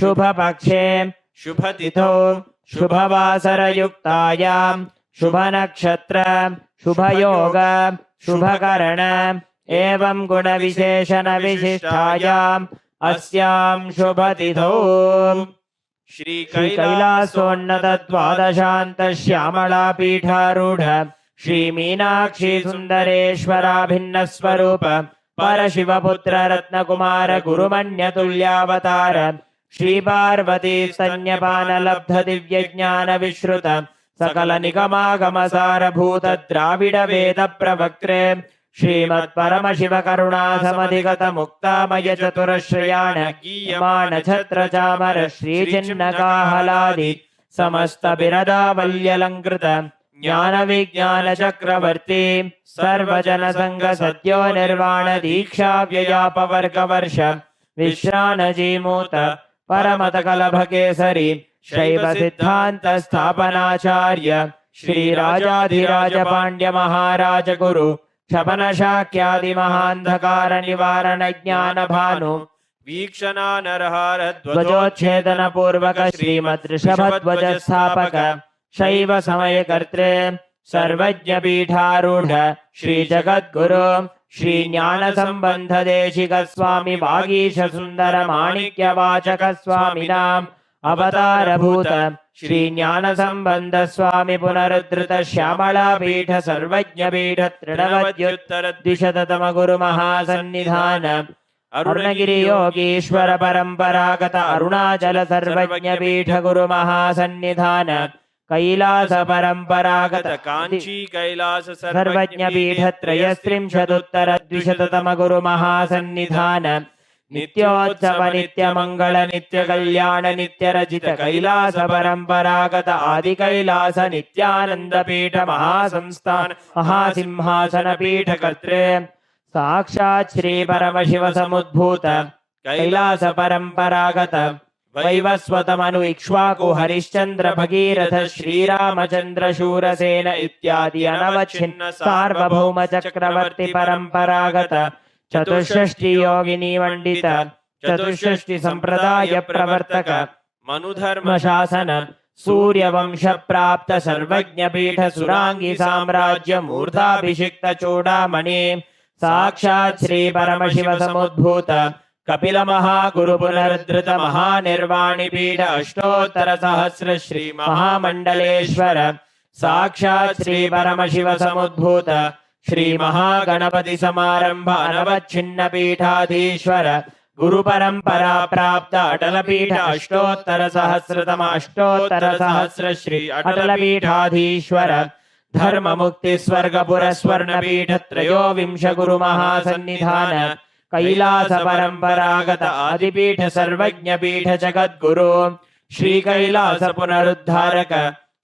शुभपक्षे शुभतिथौ शुभवासरयुक्तायां शुभनक्षत्र शुभयोग शुभकरण एवं गुणविशेषण विशिष्टायाम् अस्यां शुभतिथौ श्री कैलासोन्नत द्वादशान्त श्यामला पीठारूढ़ श्री मीनाक्षी सुंदरेश्वराभिन्न स्वरूप परशिवपुत्र रत्नकुमार गुरुमन्यतुल्यावतार श्री पार्वती स्तन्यपान लब्ध दिव्य ज्ञान विश्रुत सकल निगमागम सारभूत द्राविड वेद प्रवक्त्रे श्रीमत् परमशिव करुणा समधिगत मुक्तामय चतुरश्रयाण गीयमाण छत्र चामर श्री चिन्नकाहलादि समस्त बिरदावल्यलंकृत ज्ञान विज्ञान चक्रवर्ती सर्वजन संग सद्यो निर्वाण दीक्षा व्ययापवर्ग वर्ष विश्रान जीमूत परमत कलभ केसरी शैव सिद्धांत स्थापनाचार्य श्री राजाधिराज पांड्य महाराज गुरु क्षपन शाक्यादि महांधकार निवारण ज्ञान भानु वीक्षणा नरहार ध्वजोच्छेदन पूर्वक श्रीमद् ऋषभध्वज स्थापक शैव समय कर्त्रे सर्वज्ञ पीठारूढ़ श्री जगद्गुरु श्री ज्ञान संबंध देशिक स्वामी वागीश सुंदर माणिक्य वाचक स्वामिनाम् अवतार भूत श्री ज्ञान संबंध स्वामी पुनरुद्धृत श्यामला पीठ सर्वज्ञ पीठ तृणवद्युत्तर द्विशततम गुरु महासन्निधान अरुणगिरि योगीश्वर परंपरागत अरुणाचल सर्वज्ञ पीठ गुरु महासन्निधान कैलास परम्परागत काञ्ची कैलास सर्वज्ञपीठत्रयस्त्रिंशदुत्तरद्विशततम गुरु महासन्निधान नित्योत्सव नित्यमङ्गल नित्यकल्याण नित्यरजित कैलास परम्परागत आदि कैलास नित्यानंद पीठ महासंस्थान महासिंहासन पीठ कर्त्रे साक्षात् श्री परमशिव समुद्भूत कैलास परम्परागत वैवस्वतमनु इक्ष्वाकु हरिश्चंद्र भगीरथ श्रीरामचंद्र शूरसेन इत्यादि अनवच्छिन्न सार्वभौम चक्रवर्ती परम्परागत चतुष्षष्टि योगिनी मंडित चतुष्षष्टि संप्रदाय प्रवर्तक मनुधर्म शासन सूर्यवंश प्राप्त सर्वज्ञ पीठ सुरांगी साम्राज्य मूर्धाभिषिक्त चूड़ामणि साक्षात् श्री परमशिव समुद्भूत कपिल महागुरु पुनरुद्धृत महानिर्वाणि पीठ अष्टोत्तर सहस्र श्री महामंडलेश्वर साक्षात् श्री परमशिव समुद्भूत श्री महागणपति समारंभ अनवच्छिन्न पीठाधीश्वर गुरु परंपरा प्राप्त अटल पीठ अष्टोत्तर सहस्र श्री अटल पीठाधीश्वर धर्म मुक्ति स्वर्गपुर स्वर्ण पीठ त्रयोविंश गुरु महासन्निधान कैलास परम्परागत आदिपीठ सर्वज्ञ पीठ जगद्गुरु श्री कैलास पुनरुद्धारक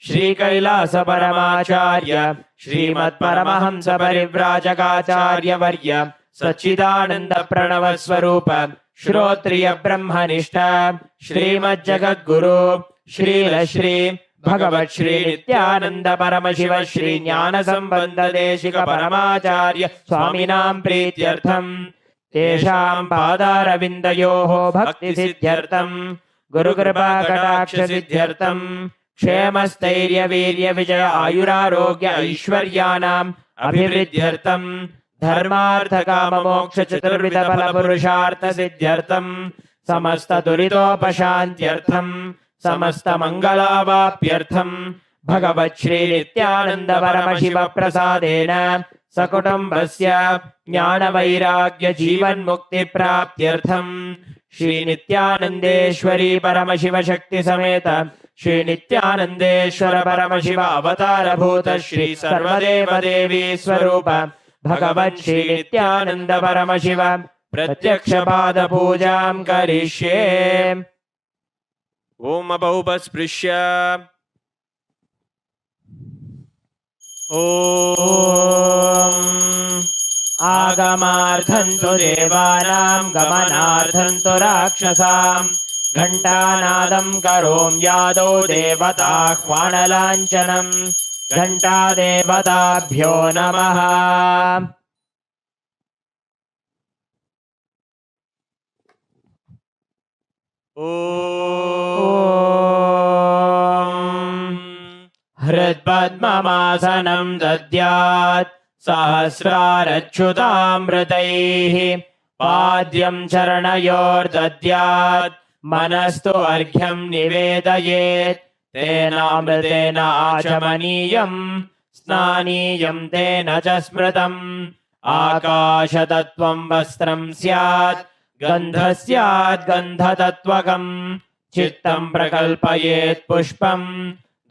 श्री कैलास परमाचार्य श्रीमत् परमहंस परिव्राजकाचार्य वर्य सच्चिदानंद प्रणव स्वरूप श्रोत्रिय ब्रह्मनिष्ठ श्रीमत् जगद्गुरु श्रील श्री भगवत् श्री नित्यानंद परमशिव श्री ज्ञान संबंध देशिक परमाचार्य स्वामिनां प्रीत्यर्थम तेषां पादारविन्दयोः भक्ति सिद्ध्यर्थं गुरुकृपा कटाक्ष सिद्ध्यर्थं क्षेमस्थैर्य वीर्य विजय आयुरारोग्य ऐश्वर्याणाम् अभिवृद्ध्यर्थं धर्मार्थ काम मोक्ष चतुर्विध फल पुरुषार्थ सिद्ध्यर्थं समस्त दुरितोपशान्त्यर्थं समस्त मंगलावाप्यर्थं भगवत् श्री नित्यानंद परमशिव प्रसादेन सकुटुम्बस्य ज्ञान वैराग्य जीवन मुक्ति प्राप्त्यर्थं श्री नित्यानंदेश्वरी परमशिव शक्ति समेत श्री नित्यानंदेश्वर परमशिव अवतार भूत श्री सर्वदेव देवी स्वरूप भगवत् श्री नित्यानंद परमशिव प्रत्यक्ष पाद पूजां करिष्ये। ओम अबौपस्पृश्य ॐ आगमार्थं तु देवानां गमनार्थं तु राक्षसां घण्टानादं करोम्यादौ देवताह्वानलाञ्छनं घण्टादेवताभ्यो नमः। हृत्पद्ममासनं दद्यात् सहस्रारच्युतामृतैः पाद्यं चरणयोर्दद्यात् मनस्तु अर्घ्यं निवेदयेत् तेनामृतेन आचमनीयं स्नानीयं तेन च स्मृतम् आकाशतत्त्वं वस्त्रं स्यात् गन्धः स्यात् गन्धतत्त्वकम् चित्तं प्रकल्पयेत् पुष्पम्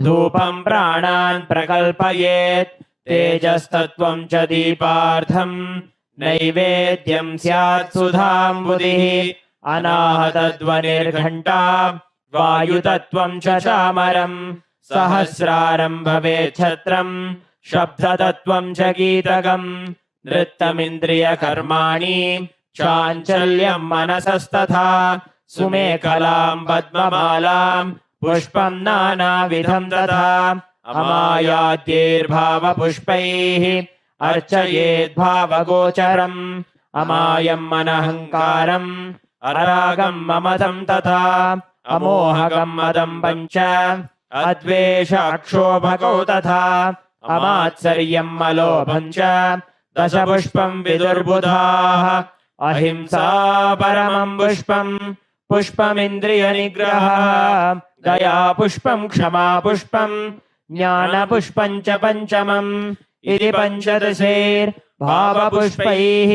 धूपं प्राणान् प्रकल्पयेत् तेजस्तत्त्वं च दीपार्थं नैवेद्यं स्यात् सुधाम्बुधिः अनाहतध्वनिर्घण्टा वायुतत्त्वं च चामरं सहस्रारं भवेत् छत्रं शब्दतत्त्वं च गीतकं नृत्यमिन्द्रियकर्माणि चाञ्चल्यं मनसस्तथा सुमेखलां पद्ममालां पुष्पं नानाविधं तथा अमायाद्यैर्भावपुष्पैः अर्चयेद्भावगोचरम् अमायं अनहङ्कारम् अरागं ममतं तथा अमोहगं मदं पञ्च अद्वेष अक्षोभकौ तथा अमात्सर्यं मलोभं च दशपुष्पं विदुर्बुधाः अहिंसा परमं पुष्पं पुष्पमिन्द्रियनिग्रहः दया पुष्पं क्षमा पुष्पं ज्ञानपुष्पं च पञ्चमम् इति पञ्चदशैर्भावपुष्पैः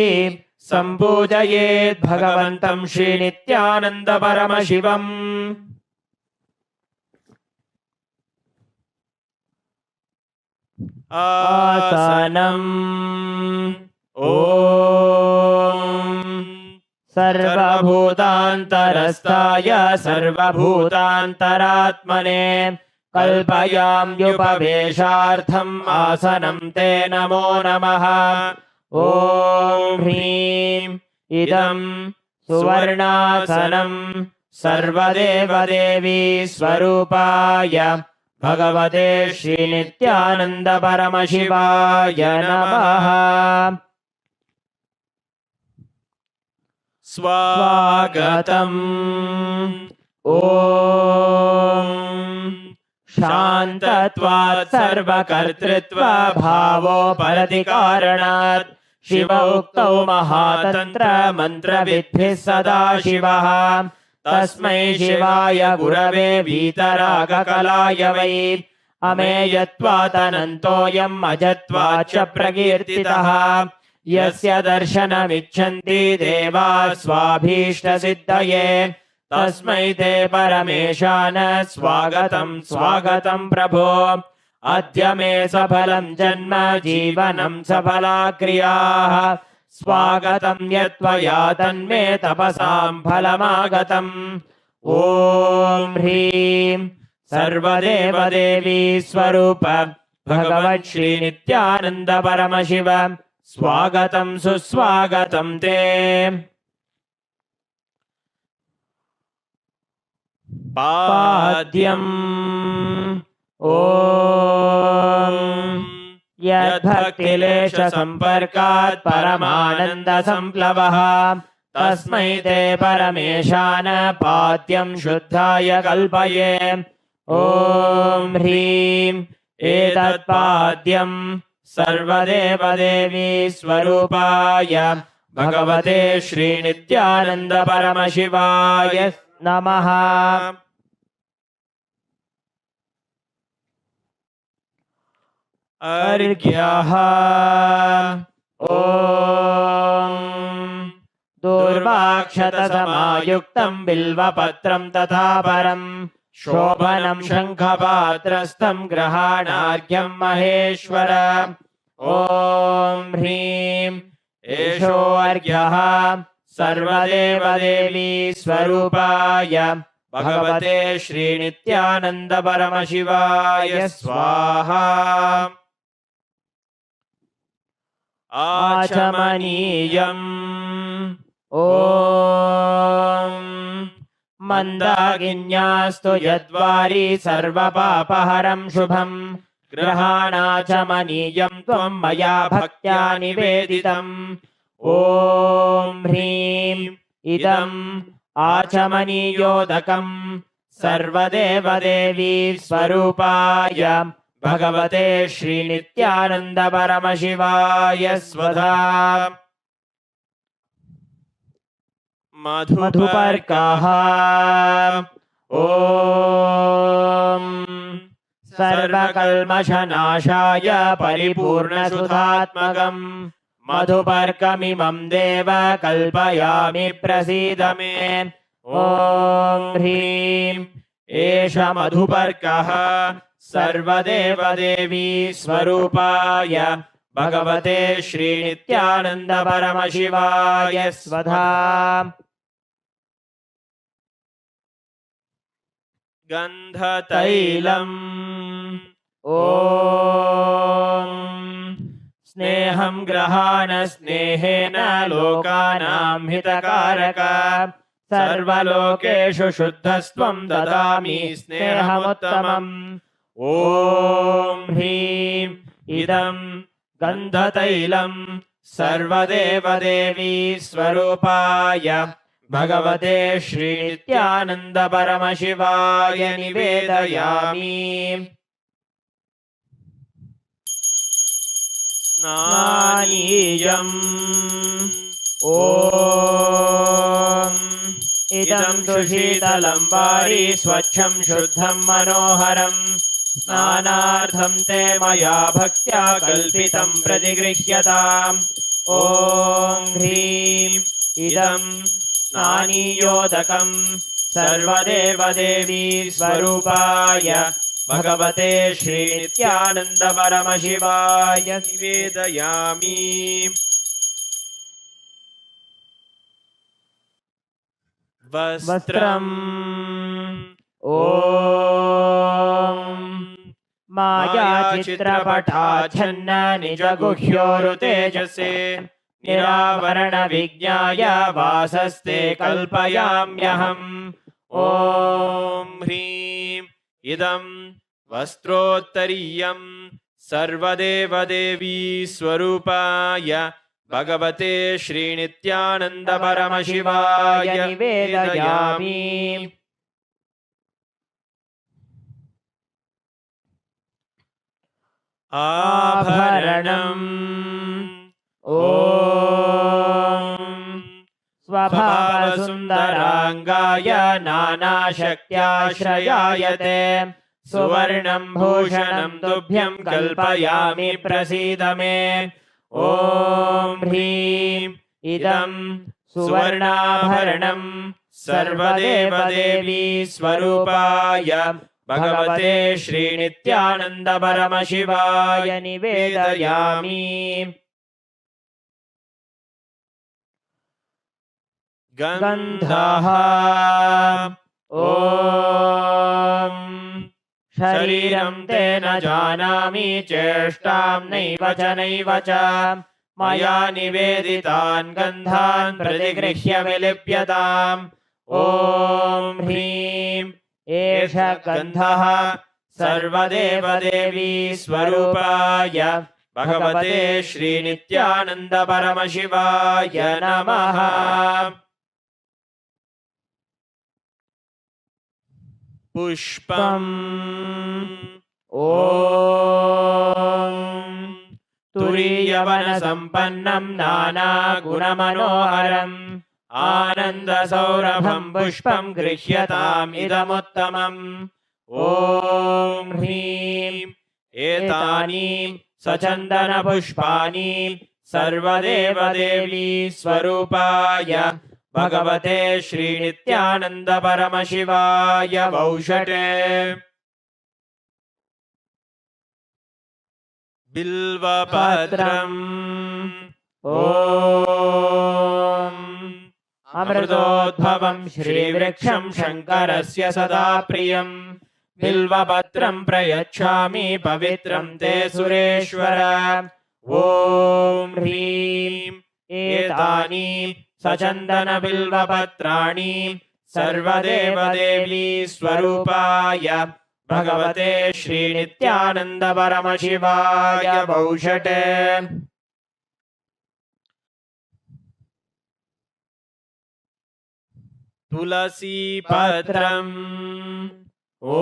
सम्पूजयेत् भगवन्तं श्रीनित्यानन्द परमशिवम्। आसनम् ॐ सर्वभूतान्तरस्थाय सर्वभूतान्तरात्मने कल्पयाम्युपवेशार्थम् आसनं ते नमो नमः ॐ ह्रीं इदं सुवर्णासनं सर्वदेवदेवी स्वरूपाय भगवते श्रीनित्यानन्द परमशिवाय नमः स्वागतम् ॐ शान्तत्वात् सर्वकर्तृत्वभावोपरतिकारणात् शिव उक्तौ महातन्त्रमन्त्रविद्भिः सदा शिवः तस्मै शिवाय गुरवे वीतरागकलाय वै अमेयत्वादनन्तोऽयम् अजत्वाच्च प्रकीर्तितः यस्य दर्शनमिच्छन्ति देवाः स्वाभीष्टसिद्धये तस्मै ते परमेशान स्वागतं स्वागतं प्रभो अद्य मे सफलं जन्म जीवनं सफला क्रियाः स्वागतं यत्त्वया तन्मे तपसां फलमागतम् ॐ ह्रीं सर्वदेवदेवी स्वरूप भगवत् श्रीनित्यानन्द परमशिव स्वागतं सुस्वागतं ते पाद्यम् ॐ यद्भक्तिलेशसम्पर्कात् परमानन्दसम्प्लवः तस्मै ते परमेशान पाद्यं शुद्धाय कल्पये ॐ ह्रीं एतत्पाद्यं सर्वदेवदेवी स्वरूपाय भगवते श्रीनित्यानन्द परमशिवाय नमः अर्घ्यः ॐ दूर्वाक्षतसमायुक्तं बिल्वपत्रं तथा परं शोभनं शङ्खपात्रस्थं ग्रहाणार्घ्यं महेश्वर ॐ ह्रीं एषोऽर्घ्यः सर्वदेवदेवी स्वरूपाय भगवते श्रीनित्यानन्द परमशिवाय स्वाहा आचमनीयम् ॐ मन्दाकिन्यास्तु यद्वारी सर्वपापहरं शुभं ग्रहाणाचमनीयं त्वं मया भक्त्या निवेदितम् ॐ ह्रीं इदम् आचमनीयोदकं सर्वदेवदेवी स्वरूपाय भगवते श्रीनित्यानन्द परमशिवाय स्वधा मधुपर्कः ॐ सर्वकल्मषनाशाय परिपूर्णसुधात्मकम् मधुपर्कमिमं देव कल्पयामि प्रसीद मे ॐ ह्रीं एष मधुपर्कः सर्वदेवदेवी स्वरूपाय भगवते श्रीनित्यानन्द परमशिवाय स्वधा गन्धतैलम् ॐ स्नेहं ग्रहाण स्नेहेन लोकानां हितकारक सर्वलोकेषु शुद्धस्त्वं ददामि स्नेहमुत्तमम् ॐ ह्रीं इदं गन्धतैलं सर्वदेवदेवी स्वरूपाय भगवते श्रीनित्यानन्द परमशिवाय निवेदयामि स्नानीयम् ॐ इदं तु शीतलं वारी स्वच्छं शुद्धं मनोहरम् स्नानार्थं ते मया भक्त्या कल्पितं प्रतिगृह्यताम् ॐ ह्रीं इदं स्नानीयोदकं सर्वदेवदेवी स्वरूपाय भगवते श्रीनित्यानन्द परमशिवाय निवेदयामि। वस्त्रम् ॐ मायाचित्रपटाच्छन्न निजगुह्योरुतेजसे निरावरणविज्ञाय वासस्ते कल्पयाम्यहम्। ॐ ह्रीं इदं वस्त्रोत्तरीयं सर्वदेवदेवी स्वरूपाय भगवते श्रीनित्यानन्द परमशिवाय निवेदयामि। आभरणम् ॐ स्वभावसुन्दराङ्गाय नानाशक्त्याश्रयायते सुवर्णं भूषणं तुभ्यं कल्पयामि प्रसीद मे। ॐ ह्रीं इदं सुवर्णाभरणं सर्वदेवदेवी स्वरूपाय भगवते श्रीनित्यानन्द परमशिवाय निवेदयामि। गन्धः ॐ शरीरं ते न जानामि चेष्टां नैव च मया निवेदितान् गन्धान् प्रतिगृह्य विलिप्यताम्। ॐ ह्रीं एष गन्धः सर्वदेवदेवी स्वरूपाय भगवते श्रीनित्यानन्द परमशिवाय नमः। पुष्पम् ॐ तुरीयवनसम्पन्नं नानागुणमनोहरम् आनन्दसौरभं पुष्पं गृह्यताम् इदमुत्तमम्। ॐ ह्रीं एतानि सचन्दनपुष्पाणि सर्वदेवदेवी स्वरूपाय भगवते श्रीनित्यानन्द परमशिवाय वौषटे। बिल्वपत्रम् ॐ अमृतोद्भवं श्रीवृक्षं शङ्करस्य सदा प्रियं बिल्वपत्रं प्रयच्छामि पवित्रं ते सुरेश्वर। ॐ ह्रीं एतानि सचन्दनबिल्वपत्राणि सर्वदेवदेवी स्वरूपाय भगवते श्रीनित्यानन्द परमशिवाय वौषटे। तुलसीपत्रम् ॐ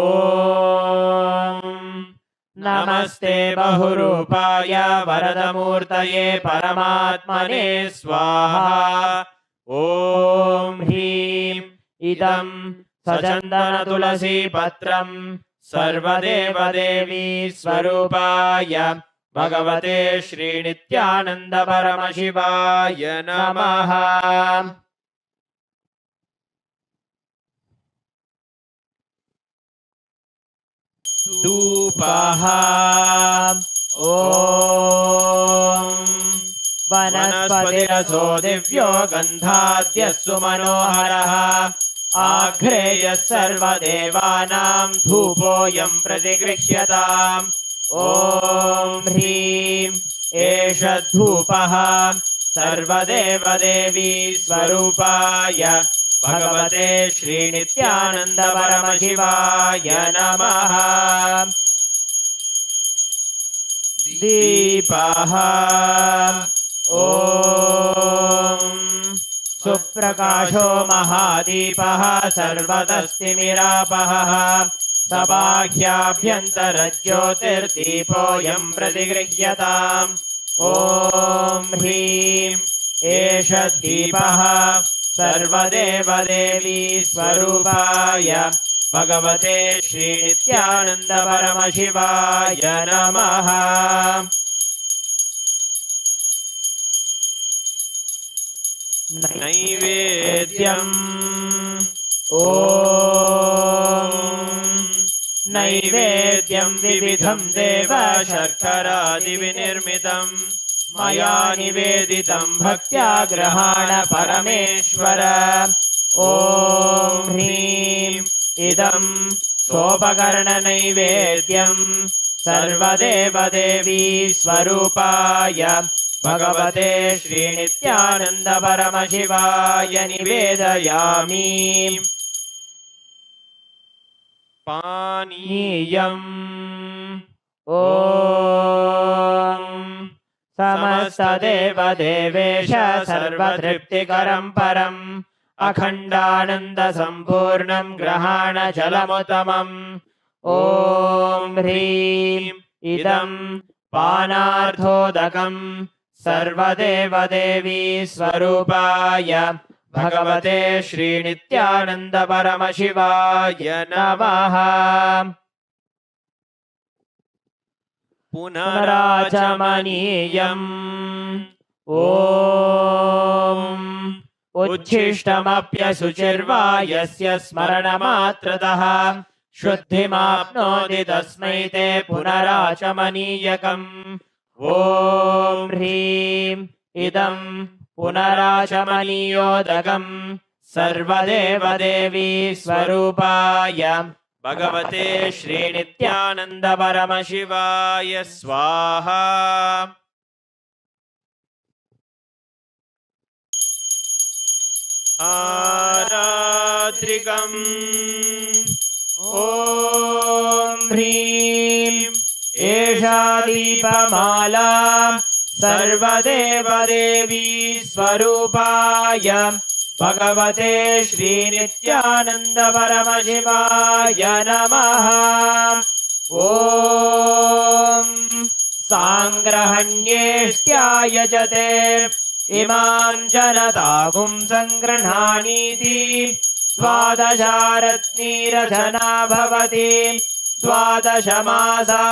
नमस्ते बहुरूपाय वरदमूर्तये परमात्मने स्वाहा। ॐ ह्रीं इदं सचन्दनतुलसीपत्रं सर्वदेवदेवी स्वरूपाय भगवते श्रीनित्यानन्द परमशिवाय नमः। धूपः ॐ वनस्पतिरसो दिव्यो गन्धाद्यस्सु मनोहरः आघ्रेयः सर्वदेवानां धूपोऽयं प्रतिगृह्यताम्। ॐ ह्रीं एष धूपः सर्वदेवदेवी स्वरूपाय भगवते श्रीनित्यानन्द परमशिवाय नमः। दीपः ॐ सुप्रकाशो महादीपः सर्वतस्तिमिरापहः सबाह्याभ्यन्तरज्योतिर्दीपोऽयं प्रतिगृह्यताम्। ॐ ह्रीं एष दीपः सर्वदेवदेवी स्वरूपाय भगवते श्रीनित्यानन्द परमशिवाय नमः। नैवेद्यम् ॐ नैवेद्यं विविधं देव शर्करादिविनिर्मितं मया निवेदितं भक्त्या गृहाण परमेश्वर। ॐ ह्रीं इदं सोपकरणनैवेद्यं सर्वदेवदेवी स्वरूपाय भगवते श्रीनित्यानन्द परमशिवाय निवेदयामि। पानीयम् ॐ समस्तदेवदेवेश सर्वतृप्तिकरं परम् अखण्डानन्दसम्पूर्णं ग्रहाणजलमुत्तमम्। ॐ ह्रीं इदं पानार्थोदकं सर्वदेवदेवी स्वरूपाय भगवते श्रीनित्यानन्द परमशिवाय नमः। पुनराचमनीयम् ॐ उच्छिष्टमप्यशुचिर्वा यस्य स्मरणमात्रतः शुद्धिमाप्नोति तस्मै ते पुनराचमनीयकम्। ॐ ह्रीं इदं पुनराचमनीयोदकं सर्वदेवदेवी स्वरूपाय भगवते श्रीनित्यानन्द परमशिवाय स्वाहा। आरात्रिकम् ॐ ह्रीं एषा दीपमाला सर्वदेवदेवी स्वरूपाय भगवते श्रीनित्यानन्द परमशिवाय नमः। ॐ साङ्ग्रहण्येष्ट्यायजते इमां जनतागुं सङ्गृह्णानीति द्वादशारत्नीरचना भवति। द्वादशमासा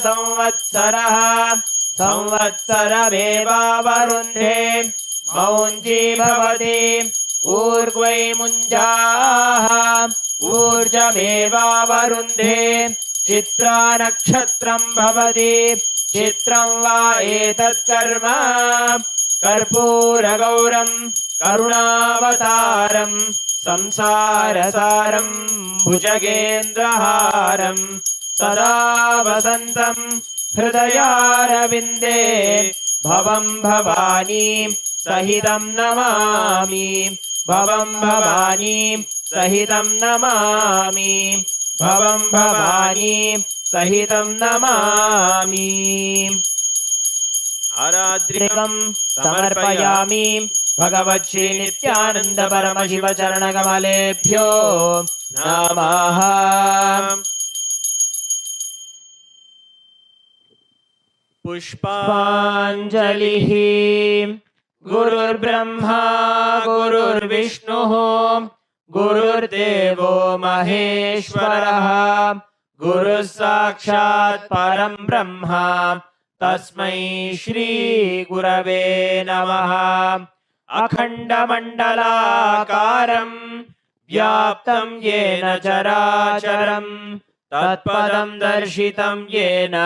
संवत्सरः संवत्सरमेवावरुन्धे मौञ्जी भवति। ऊर्ध्वै मुञ्जाः ऊर्जमेवावरुन्धे चित्रा नक्षत्रं भवति। चित्रं वा एतत्कर्म कर्पूरगौरं करुणावतारं संसारसारं भुजगेन्द्रहारं सदा वसन्तं हृदयारविन्दे भवं भवानी सहितं नमामि। भवं भवानी सहितं नमामि। भवं भवानी सहितं नमामि। आरात्रिकम् समर्पयामि भगवच्छ्री नित्यानन्द परमशिव चरणकमलेभ्यो नमः। पुष्पाञ्जलिः। गुरुर्ब्रह्मा गुरुर्विष्णुः गुरुर्देवो महेश्वरः गुरुः साक्षात् परं ब्रह्म तस्मै श्री गुरवे नमः। अखण्डमण्डलाकारं व्याप्तं येन चराचरं तत्पदं दर्शितं येन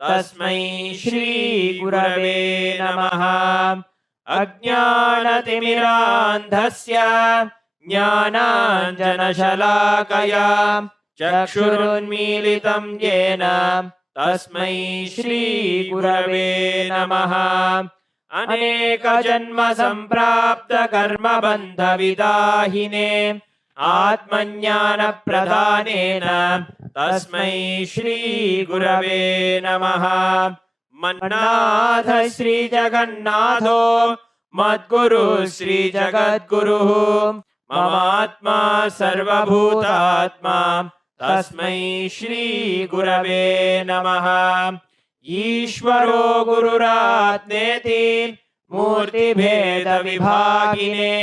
तस्मै श्री गुरवे नमः। अज्ञानतिमिरान्धस्य ज्ञानाञ्जनशलाकया चक्षुरुन्मीलितं येन तस्मै श्री गुरवे नमः। अनेकजन्म सम्प्राप्त कर्मबन्धविदाहिने आत्मज्ञानप्रदानेन तस्मै श्री गुरवे नमः। मन्नाथ श्री जगन्नाथो मद्गुरु श्री जगद्गुरुः ममात्मा सर्वभूतात्मा तस्मै श्री गुरवे नमः। ईश्वरो गुरुरात्मेति मूर्तिभेदविभागिने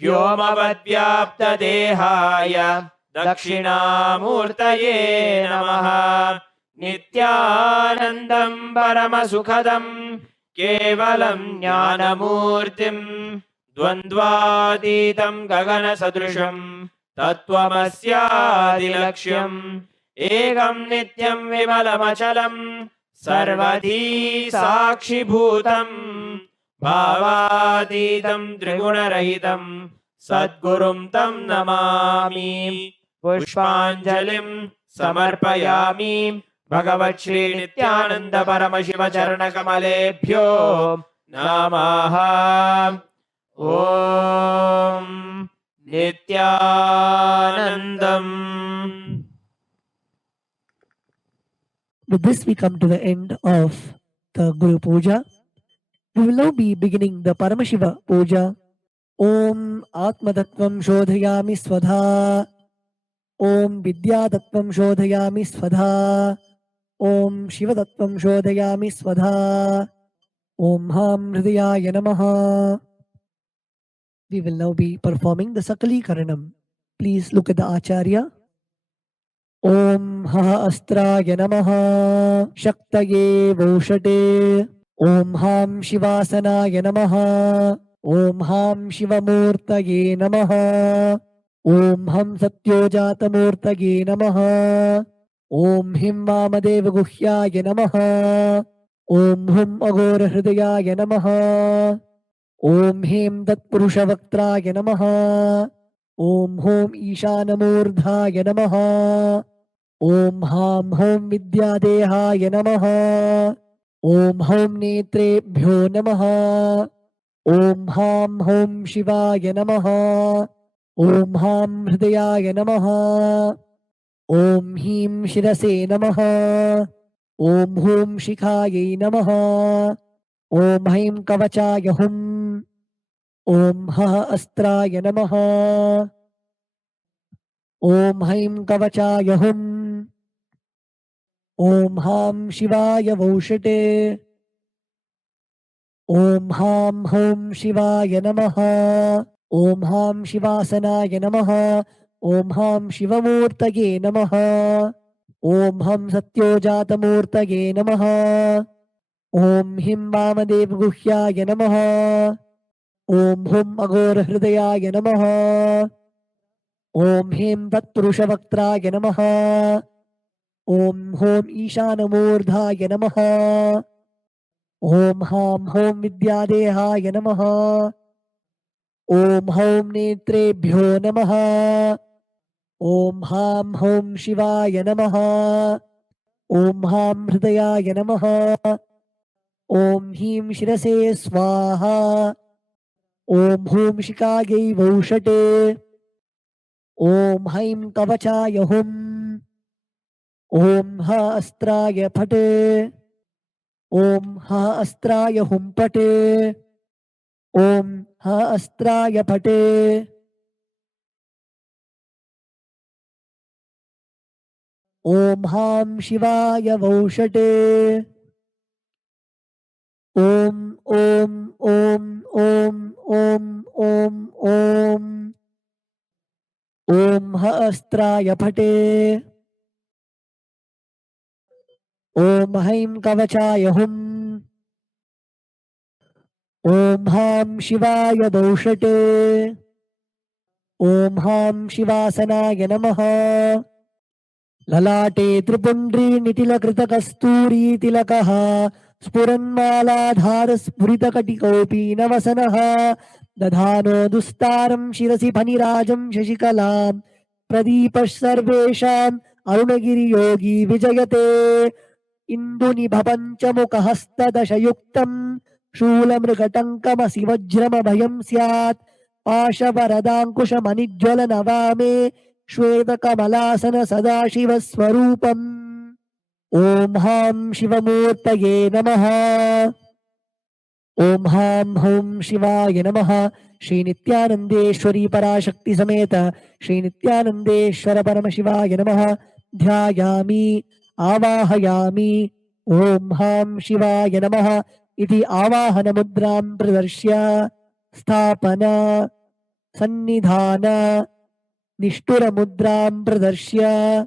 व्योमवद्व्याप्तदेहाय दक्षिणामूर्तये नमः। नित्यानन्दं परमसुखदं केवलं ज्ञानमूर्तिं द्वन्द्वातीतं गगनसदृशं तत्त्वमस्यादिलक्ष्यम् एकं नित्यं विमलमचलं सर्वधी साक्षिभूतं भावातीतं त्रिगुणरहितं सद्गुरुं तं नमामि। पुष्पाञ्जलिं समर्पयामि भगवच्छ्री नित्यानन्द परमशिव चरणकमलेभ्यो नमः। ॐ नित्यानन्दम्। With this, we come to the end of the Guru Puja. We will now be beginning the Paramashiva Puja. Om Atmatattvam Shodhayami Swadha. Om Vidyatattvam Shodhayami Swadha. Om Shivatattvam Shodhayami Swadha. Om Ham Hridayaya Namaha. We will now be performing the Sakali Karanam. Please look at the Acharya. Om Ha Astraya Namaha Shaktaye Voshate. Om Ham Shivasanaya Namaha. Om Ham Shivamurtaye Namaha. Om Ham Satyojatamurtaye Namaha. Om Him Vamadeva Guhyaya Namaha. Om Hum Agora Hridayaya Namaha. Om Him Tatpurushavaktraya Namaha. Om Hom Ishanamurdhaya Namaha. Om Ham Hom Vidyadehaya Namaha. Om Hom Netrebhyo Namaha. Om Ham Hom Shivaya Namaha. Om Ham Hridayaya Namaha. Om Him Shirase Namaha. Om Hum Shikhaye Namaha. Om Haim Kavachaya Hum. Om Ha Astraya Namaha. Om Haim Kavachaya Hum. Om Ham Shivaya Voshate. Om Ham Hom Shivaya Namaha. Om Ham Shivasanaya Namaha. Om Ham Shivamurtaye Namaha. Om Ham Satyojatamurtaye Namaha. Om Him Vamadev Guhyaya Namaha. Om Hum Agora Hridayaya Namaha. Om Him Tatpurushavaktraya Namaha. Om Hom Ishanamurdhaya Namaha. Om Ham Hom Vidyadehaya Namaha. Om Hom Netrebhyo Namaha. Om Ham Hom Shivaya Namaha. Om Ham Hridayaya Namaha. Om Him Shirase Swaha. Om Hum Shikage Voshate. Om Haim Kavachaya Hum. Om Ha Astraya Phate. Om Ha Astraya Hum Pate. Om Ha Astraya Phate. Om Ham Shivaya Voshate. Om Om Om Om Om Om Om. Om Ha Astraya Phate. Om Haim Kavachaya Hum. Om Ham Shivaya Voshate. Om Ham Shivasanaya Namaha. Lalate Tripundri Nitila Krita Kasturi Tilakaha. Spuranmaladhara Spuritakatikaupi Navasanaha. Dadhano Dustaram Shirasi Panirajam Shashikalam. Pradipash Sarvesham Arunagiri Yogi Vijayate. Induni Bhapanchamuka Hasta Dashayuktam. Shulamrikatankamasi Vajrama Bhayam Syat. Pashavaradankusha Manijwala Navame. Shweta Kamalasana Sadashiva Swarupam. Om Ham Shivamurtaye Namaha. Om Ham Hum Shivaya Namaha. Shri Nithyanandeshwari Parashakti Sameta Shri Nithyanandeshwara Paramashivaya Namaha. Dhyayami Avahayami Om Ham Shivaya Namaha. Iti Avahana Mudram Pradarshya Sthapana Sannidhana Nishtura Mudram Pradarshya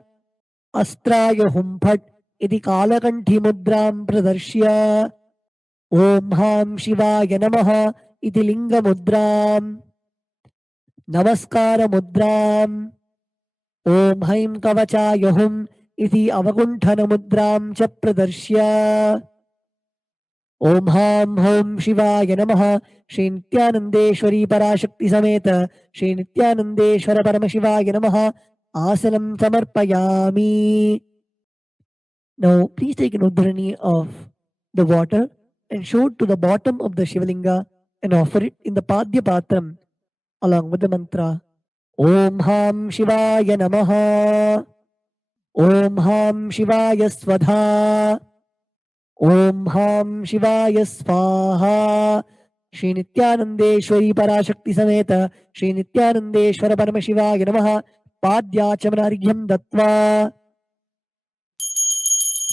Astraya Humphat Iti Kalakanthi Mudram Pradarshya Om Ham Shivaya Namaha Iti Linga Mudram Namaskara Mudram Om Haim Kavachaya Hum इति अवकुण्ठनमुद्रां च प्रदर्श्य ॐ हां हौं शिवाय नमः श्री नित्यानन्देश्वरी पराशक्ति समेत श्री नित्यानन्देश्वर परमशिवाय नमः आसनं समर्पयामि. Now please take an udharani of the water and show it to the bottom of the Shivalinga and offer it in the Padya Patram along with the mantra Om Ham Shivaya Namaha Om Ham Shivaya Svadha Om Ham Shivaya Svaha. Shri Nithyanandeshwari Parashakti Sameta Shri Nithyanandeshwara Paramashivaya Namaha Padyachamanaryam Dattva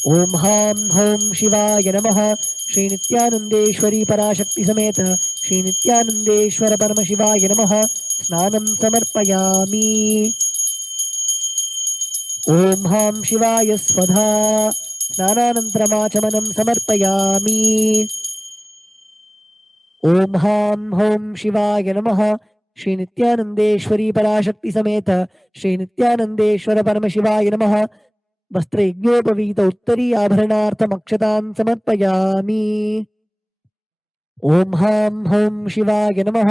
Om Ham Hom Shivaya Namaha Shri Nithyanandeshwari Parashakti Sameta Shri Nithyanandeshwara Paramashivaya Namaha Snanam Samarpayami. Om Ham Shivaya Svadha Snananantramachamanem Samarpayami. Om Ham Hom Shivaya Namaha Shri Nithyanandeshwari Parashakti Sameta Shri Nithyanandeshwara Paramashivaya Namaha वस्त्रयज्ञोपवीत उत्तरी आभरणार्थमक्षतां समर्पयामि. ॐ हां हौं शिवाय नमः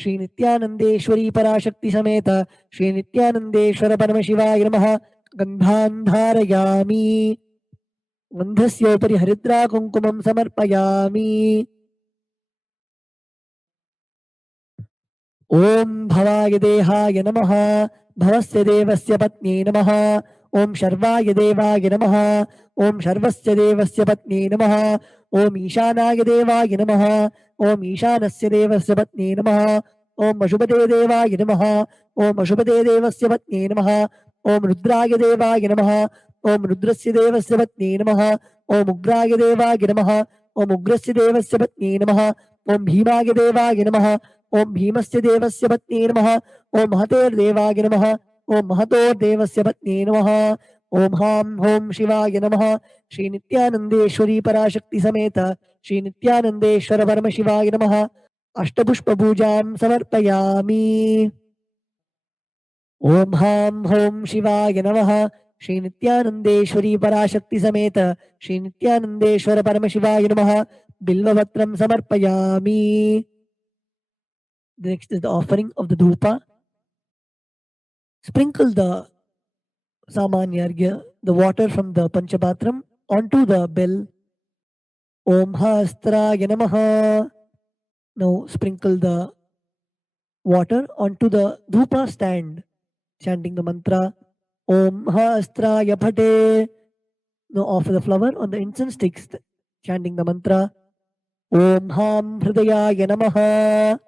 श्री नित्यानन्देश्वरी पराशक्ति समेत श्री नित्यानन्देश्वर परमशिवाय नमः. गन्धान् धारयामि. गन्धस्योपरि हरिद्रा कुङ्कुमं समर्पयामि. ॐ भवाय देहाय नमः भवस्य देवस्य पत्न्यै नमः. ॐ शर्वाय देवाय नमः ॐ शर्वस्य देवस्य पत्न्यै नमः. ॐ ईशानाय देवाय नमः ॐ ईशानस्य देवस्य पत्न्यै नमः. ॐ अशुभते देवाय नमः ॐ अशुभते देवस्य पत्न्यै नमः. ॐ रुद्राय देवाय नमः ॐ रुद्रस्य देवस्य पत्न्यै नमः. ॐ उग्राय देवाय नमः ॐ उग्रस्य देवस्य पत्न्यै नमः. ॐ भीमाय देवाय नमः ॐ भीमस्य देवस्य पत्न्यै नमः. ॐ महतेर्देवाय नमः ॐ महतोर्देवस्य पत्न्यै नमः. ॐ हां हौं शिवाय नमः श्री नित्यानन्देश्वरी पराशक्ति समेत श्री नित्यानन्देश्वर परमशिवाय नमः. अष्टपुष्पपूजां समर्पयामि. ॐ हां हौं शिवाय नमः श्री नित्यानन्देश्वरी पराशक्ति समेत श्री नित्यानन्देश्वर परमशिवाय नमः. बिल्वपत्रं समर्पयामि. Next is the offering of the dhupa. Sprinkle the samanyargya, the water from the panchapatram, onto the bell. Om Hastraya Namaha. Now sprinkle the water onto the dhupa stand, chanting the mantra Om Hastraya Phate. Now offer the flower on the incense sticks, chanting the mantra Om Ham Hridayaya Namaha.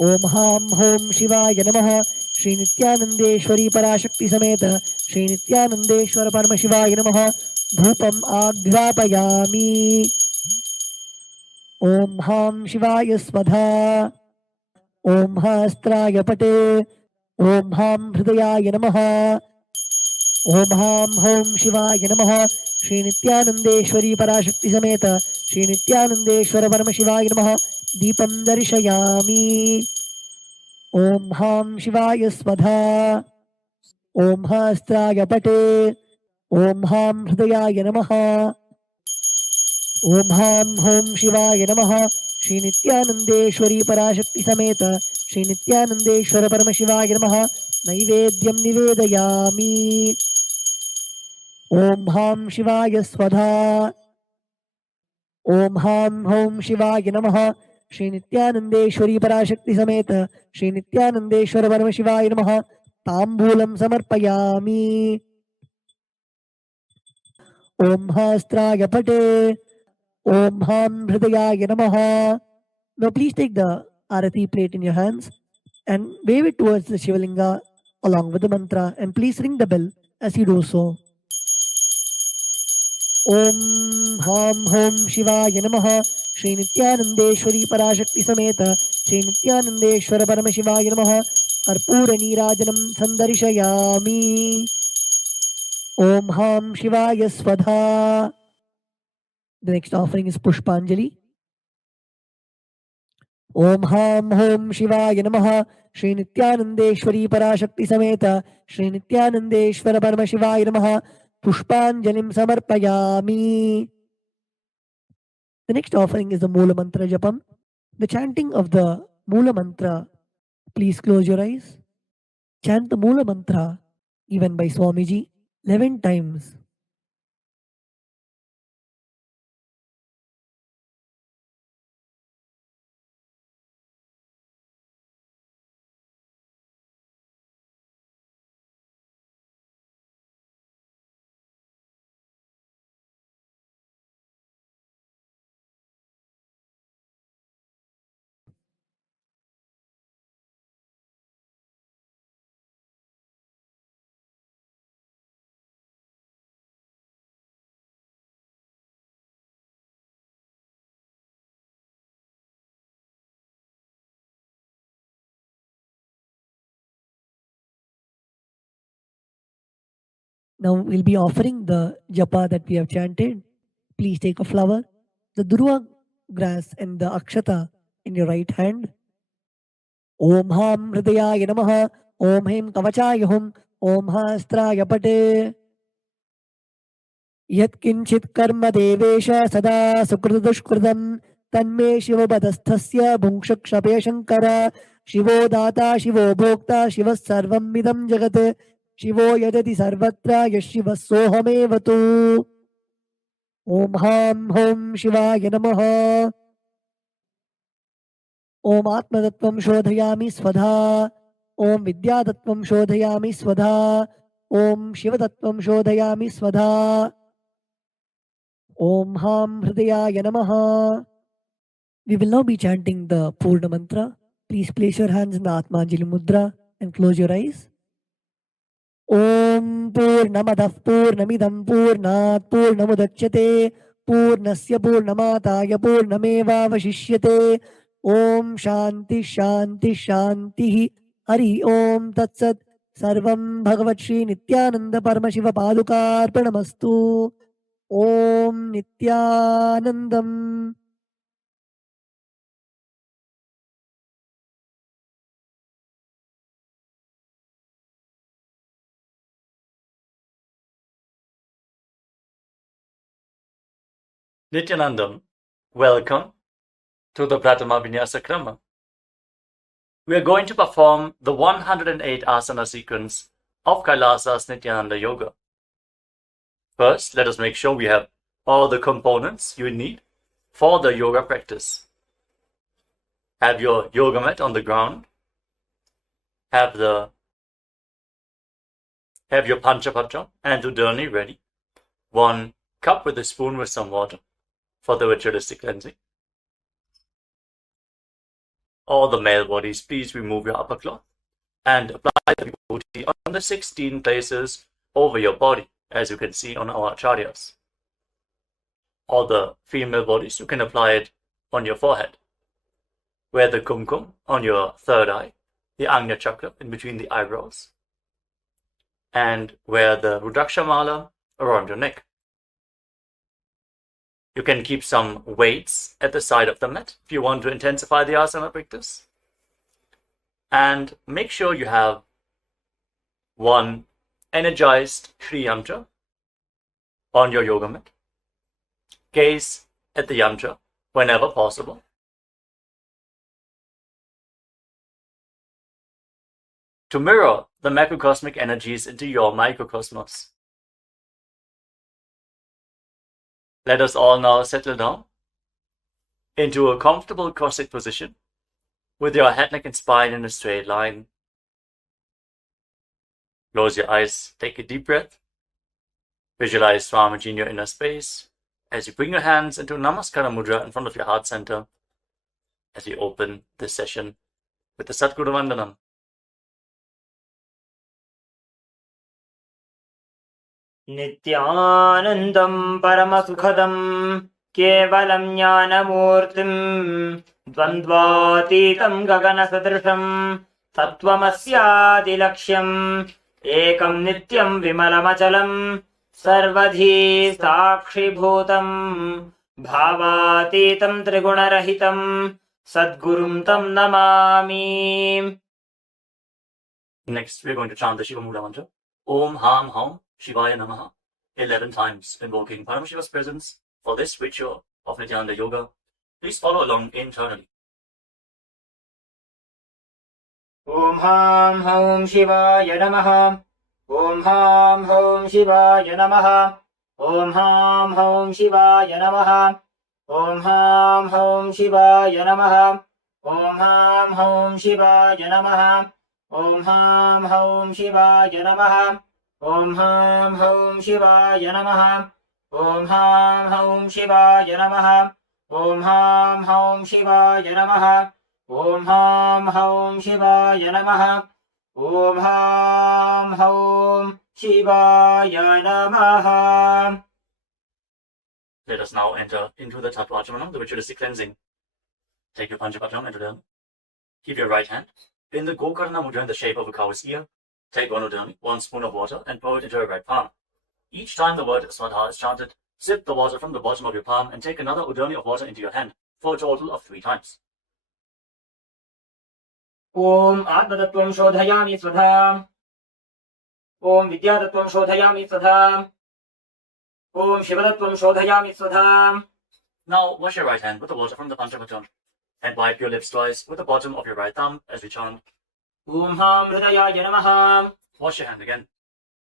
Om Ham Hom Shivaya Namaha Shri Nithyanandeshwari Parashakti Sameta Shri Nithyanandeshwara Paramashivaya Namaha. Dhupam Aghrapayami. Om Ham Shivaya Svadha Om Hastraya Pate Om Ham Hridayaya Namaha. Om Ham Hom Shivaya Namaha Shri Nithyanandeshwari Parashakti Sameta Shri Nithyanandeshwara Paramashivaya Namaha. Deepam Darshayami. Om Ham Shivaya Svadha Om Hastraya Pate Om Ham Hridayaya Namaha. Om Ham Hom Shivaya Namaha Shri Nithyanandeshwari Parashakti Sameta Shri Nithyanandeshwara Paramashivaya Namaha. Naivedyam Nivedayami. Om Ham Shivaya Svadha Om Ham Hom Shivaya Namaha Shri Nithyanandeshwari Parashakti Sameta Shri Nithyanandeshwara Paramashivaya Namaha. Tambulam Samarpayami. Om Hastraya Pate Om Ham Hridayaya Namaha. Now please take the arati plate in your hands and wave it towards the Shivalinga along with the mantra, and please ring the bell as you do so. Om Ham Hom Shivaya Namaha Shri Nithyanandeshwari Parashakti Sameta Shri Nithyanandeshwara Paramashivaya Namaha. Karpura Neerajanam Sandarshayami. Om Ham Shivaya Svadha. The next offering is Pushpanjali. ओम हां होम शिवाय नमः। श्री नित्यानंदेश्वरी पराशक्ति समेत श्री नित्यानंदेश्वर परमशिवाय नमः। पुष्पांजलिं समर्पयामि. The next offering is the Mula Mantra Japam. The chanting of the Mula Mantra. Please close your eyes. Chant the Mula Mantra, even by Swamiji, 11 times. Now we'll be offering the japa that we have chanted. Please take a flower, the durva grass and the akshata in your right hand. Om Ham Hridayaya Namaha. Om Hem Kavachaya Hum. Om Hastraya Pate. Yatkinchit karma devesha sada sukrudushkrudam tanme shivabadasthasya bhungshakshapya shankara shivo data shivo bhokta shivas sarvam midam jagat शिवो यजति सर्वत्र यशिवः सोऽहमेव तु. ओम हां होम शिवाय नमः. ओम आत्मतत्त्वं शोधयामि स्वधा. ओम विद्यातत्त्वं शोधयामि स्वधा. ओम शिवतत्त्वं शोधयामि स्वधा. ओम हां हृदयाय नमः. We will now be chanting the Purna Mantra. Please place your hands in the Atmanjali Mudra and close your eyes. Om Purnamadah Purnamidam Purnat Purnamudachyate Purnasya Purnamataya Purnamevavashishyate. Om Shanti Shanti Shanti. Hari Om Tat Sat. Sarvam Bhagavat Shri Nithyananda Paramashiva Padukarpanamastu. Om Nithyanandam. Nithyanandam, welcome to the Prathama Vinyasa Krama. We are going to perform the 108 asana sequence of KAILASA's Nithyananda Yoga. First, let us make sure we have all the components you need for the yoga practice. Have your yoga mat on the ground. Have your Panchapatra and Udani ready. 1 cup with a spoon with some water for the ritualistic cleansing. All the male bodies, please remove your upper cloth and apply the vibhuti on the 16 places over your body, as you can see on our acharyas. All the female bodies, you can apply it on your forehead. Wear the kumkum on your third eye, the Anya chakra in between the eyebrows, and wear the Rudraksha mala around your neck. You can keep some weights at the side of the mat if you want to intensify the asana practice. And make sure you have 1 energized Shri Yantra on your yoga mat. Gaze at the yantra whenever possible. To mirror the macrocosmic energies into your microcosmos. Let us all now settle down into a comfortable cross-legged position with your head, neck and spine in a straight line. Close your eyes, take a deep breath. Visualize Swamiji in your inner space as you bring your hands into Namaskara Mudra in front of your heart center as we open this session with the Satguru Vandanam. नित्यानन्दं परमसुखदं केवलं ज्ञानमूर्तिं द्वन्द्वातीतं गगनसदृशं तत्त्वमस्यादिलक्ष्यम् एकं नित्यं विमलमचलं सर्वधी साक्षिभूतं भावातीतं त्रिगुणरहितं Sadgurum tam namami. Next, we're going to chant the Shiva Mula mantra. Om Ham Hum Shivaya Namaha 11 times, invoking Paramashiva's presence for this ritual of Nithyananda Yoga. Please follow along internally. Om Ham Hum Shivaya Namaha. Om Ham Hum Shivaya Namaha. Om Ham Hum Shivaya Namaha. Om Ham Hum Shivaya Namaha. Om Ham Hum Shivaya Namaha. Om Ham Hum Shivaya Namaha. Om Ham Hum Shivaya Namaha. Om Ham Hum Shivaya Namaha. Om Ham Hum Shivaya Namaha. Om Ham Hum Shivaya Namaha. Om Ham Hum Shivaya Namaha. Let us now enter into the Tattvachana, the ritualistic cleansing. Take your Panchapatam and Udani. Keep your right hand in the Gokarna Mudra in the shape of a cow's ear. Take one Udani, 1 spoon of water, and pour it into your right palm. Each time the word Swadha is chanted, sip the water from the bottom of your palm and take another Udani of water into your hand for a total of 3 times. Om Atmatattvam Shodhayami Swadha. Om Vidyatattvam Shodhayami Swadha. Om Shivatattvam Shodhayami Swadha. Now wash your right hand with the water from the Panchapatam and wipe your lips twice with the bottom of your right thumb as we chant. Om Ham Hridayaya Namaha. Wash your hand again.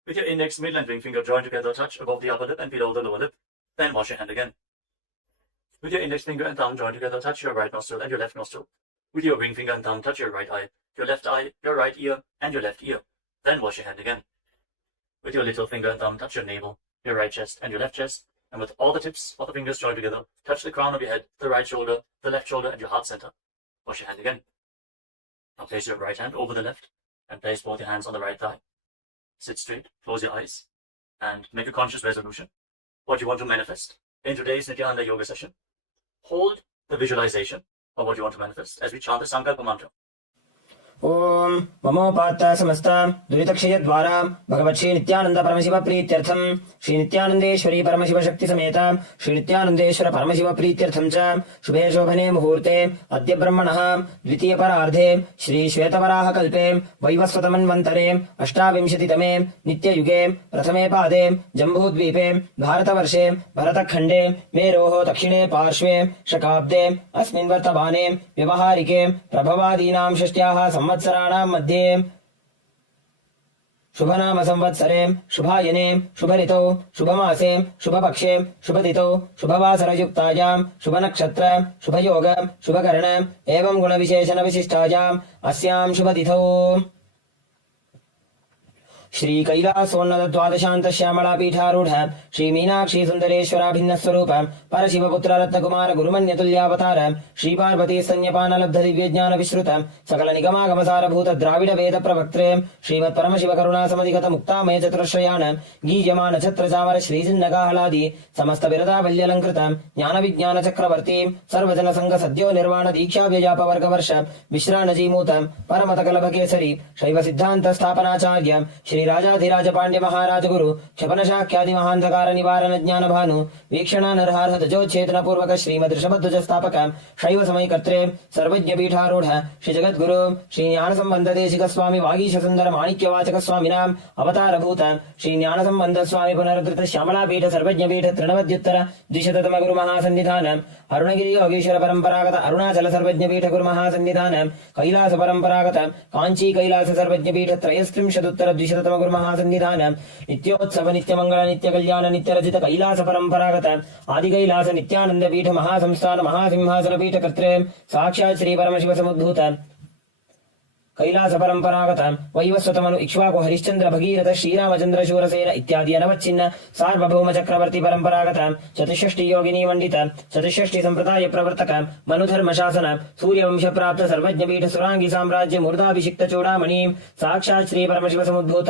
With your index, middle and ring finger joined together, touch above the upper lip and below the lower lip. Then wash your hand again. With your index finger and thumb joined together, touch your right nostril and your left nostril. With your ring finger and thumb, touch your right eye, your right ear, and your left ear. Then wash your hand again. With your little finger and thumb, touch your navel, your right chest, and your left chest. And with all the tips of the fingers joined together, touch the crown of your head, the right shoulder, the left shoulder, and your heart center. Wash your hand again. Now place your right hand over the left and place both your hands on the right thigh. Sit straight, close your eyes, and make a conscious resolution. What you want to manifest in today's Nithyananda Yoga session. Hold the visualization of what you want to manifest as we chant the Sankalpa mantra. ओम ममोपात्त समस्त दुरितक्षय द्वारा भगवत् श्री नित्यानंद परमशिव प्रीत्यर्थम श्री नित्यानंदेश्वरी परमशिव शक्ति समेत श्री नित्यानंदेश्वर परमशिव प्रीत्यर्थम च शुभे शोभने मुहूर्ते अद्य ब्रह्मणः द्वितीय परार्धे श्री श्वेतवराह कल्पे वैवस्वतमन्वन्तरे 28तमे नित्ययुगे प्रथमे पादे जम्बूद्वीपे भारतवर्षे भरतखण्डे मेरोः दक्षिणे पार्श्वे शकाब्दे अस्मिन् वर्तमाने व्यवहारिके प्रभवादीनां षष्ट्याः संवत्सराणां मध्ये शुभनाम संवत्सरे शुभायने शुभऋतौ शुभमासे शुभपक्षे शुभतिथौ शुभवासरयुक्तायां शुभनक्षत्र शुभयोग शुभकर्ण एवं गुणविशेषण विशिष्टायाम् अस्यां शुभतिथौ श्री कैलासोन्नत द्वादशांत श्यामला पीठारूढ़ श्री मीनाक्षी सुंदरेश्वरा भिन्न स्वरूप परशिवपुत्र रत्नकुमार गुरुमन्यतुल्यावतार श्री पार्वती स्तन्यपान लब्ध दिव्य ज्ञान विश्रुत सकल निगमागम सारभूत द्राविड वेद प्रवक्त्रे श्रीमत् परमशिव करुणा समधिगत मुक्तामय चतुरश्रयाण गीयमान छत्र चामर श्री जिन्नगाहलादि समस्त विरदावल्यलंकृत ज्ञान विज्ञान चक्रवर्ती सर्वजन संघ सद्यो निर्वाण दीक्षा व्याप वर्ग वर्ष विश्राणजीमूत परमत कलभ केसरी शैव सिद्धांत स्थापनाचार्य श्री राजाधिराज पांड्य महाराज गुरु क्षपन शाक्यादि महांधकार निवारण ज्ञान भानु वीक्षण नरहार तजोच्छेदन पूर्वक श्रीमद ऋषभध्वज स्थापक शैव समय कर्त्रे सर्वज्ञ पीठारूढ़ श्री जगत गुरु श्री ज्ञान संबंध देशिक स्वामी वागीश सुंदर माणिक्य वाचक स्वामिनाम अवतार भूत श्री ज्ञान संबंध स्वामी पुनरुद्धृत श्यामला पीठ सर्वज्ञ पीठ तृणवद्युत्तर द्विशततम गुरु महासन्निधान अरुणगिरि योगीश्वर परंपरागत अरुणाचल सर्वज्ञ पीठ गुरु महासन्निधान कैलास परंपरागत कांची कैलास सर्वज्ञ पीठ त्रयस्त्रिंशदुत्तर द्विशततम गुरु महासन्निधान नित्योत्सव नित्य मंगल नित्य कल्याण नित्य रचित कैलास परंपरागत आदि कैलास नित्यानंद पीठ महासंस्थान महासिंहासन पीठ कर्त्रे साक्षात् श्री परमशिव समुद्भूत कैलास परंपरागत वैवस्वतमनु इक्ष्वाकु हरिश्चंद्र भगीरथ श्रीरामचंद्र शूरसेन इत्यादि अनवच्छिन्न सार्वभौम चक्रवर्ती परंपरागत चतुष्षष्टि योगिनी मंडित चतुष्षष्टि संप्रदाय प्रवर्तक मनुधर्म शासन सूर्यवंश प्राप्त सर्वज्ञ पीठ सुरांगी साम्राज्य मूर्धाभिषिक्त चूड़ामणि साक्षात् श्री परमशिव समुद्भूत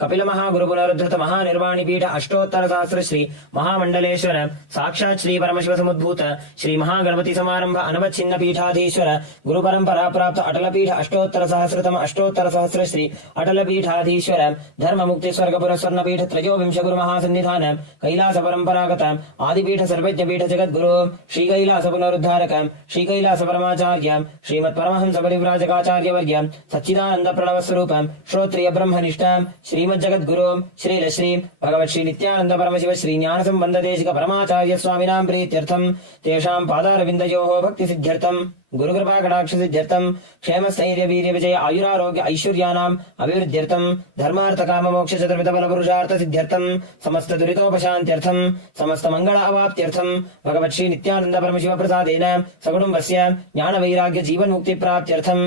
कपिल महागुरु पुनरुद्धृत महानिर्वाणी पीठ अष्टोत्तर सहस्र श्री महामंडलेश्वर साक्षात् श्री परमशिव समुद्भूत श्री महागणपति समारंभ अनवच्छिन्न पीठाधीश्वर गुरु परंपरा प्राप्त अटल पीठ अष्टोत्तर सहस्रतम अष्टोत्तर सहस्र श्री अटल पीठाधीश्वर धर्म मुक्ति स्वर्गपुर स्वर्ण पीठ त्रयोविंश गुरु महासन्निधान कैलास परंपरागत आदिपीठ सर्वज्ञ पीठ जगद्गुरु श्री कैलास पुनरुद्धारक श्री कैलास परमाचार्य श्रीमत् परमहंस परिव्राजकाचार्य वर्य सच्चिदानंद प्रणव स्वरूप श्रोत्रिय ब्रह्मनिष्ठ श्रीमद् जगद्गुरु श्रील श्री भगवत श्री नित्यानंद परमशिव श्री ज्ञान संबंध देशिक परमाचार्य स्वामिनां प्रीत्यर्थम तेषां पादारविन्दयोः भक्ति सिद्ध्यर्थम गुरुकृपा कटाक्ष सिद्ध्यर्थम क्षेम स्थैर्य वीर्य विजय आयुरारोग्य ऐश्वर्याणाम् अभिवृद्ध्यर्थम धर्मार्थ काम मोक्ष चतुर्विध बल पुरुषार्थ सिद्ध्यर्थम समस्त दुरितोपशान्त्यर्थम समस्त मंगल अवाप्त्यर्थम भगवत श्री नित्यानंद परमशिव प्रसादेन सकुटुम्बस्य ज्ञान वैराग्य जीवन मुक्ति प्राप्त्यर्थम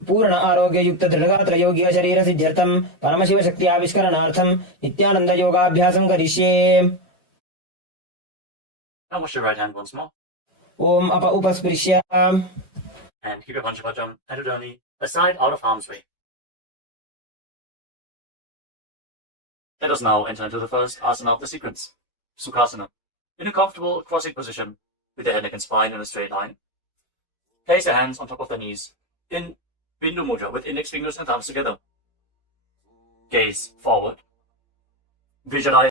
पूर्ण आरोग्य युक्त दृढ़गात्र योग्य शरीर सिद्ध्यर्थम परमशिव शक्ति आविष्करणार्थम नित्यानंद योगाभ्यासं करिष्ये। Now wash your right hand once more. ओम अप उपस्पृश्य And keep your Panchapajam and your journey aside out of harm's way. Let us now enter into the first asana of the sequence, Sukhasana. In a comfortable crossing position, with the head, neck and spine in a straight line. Place your hands on top of the knees in Bindu Mudra with index fingers and thumbs together. Gaze forward. Visualize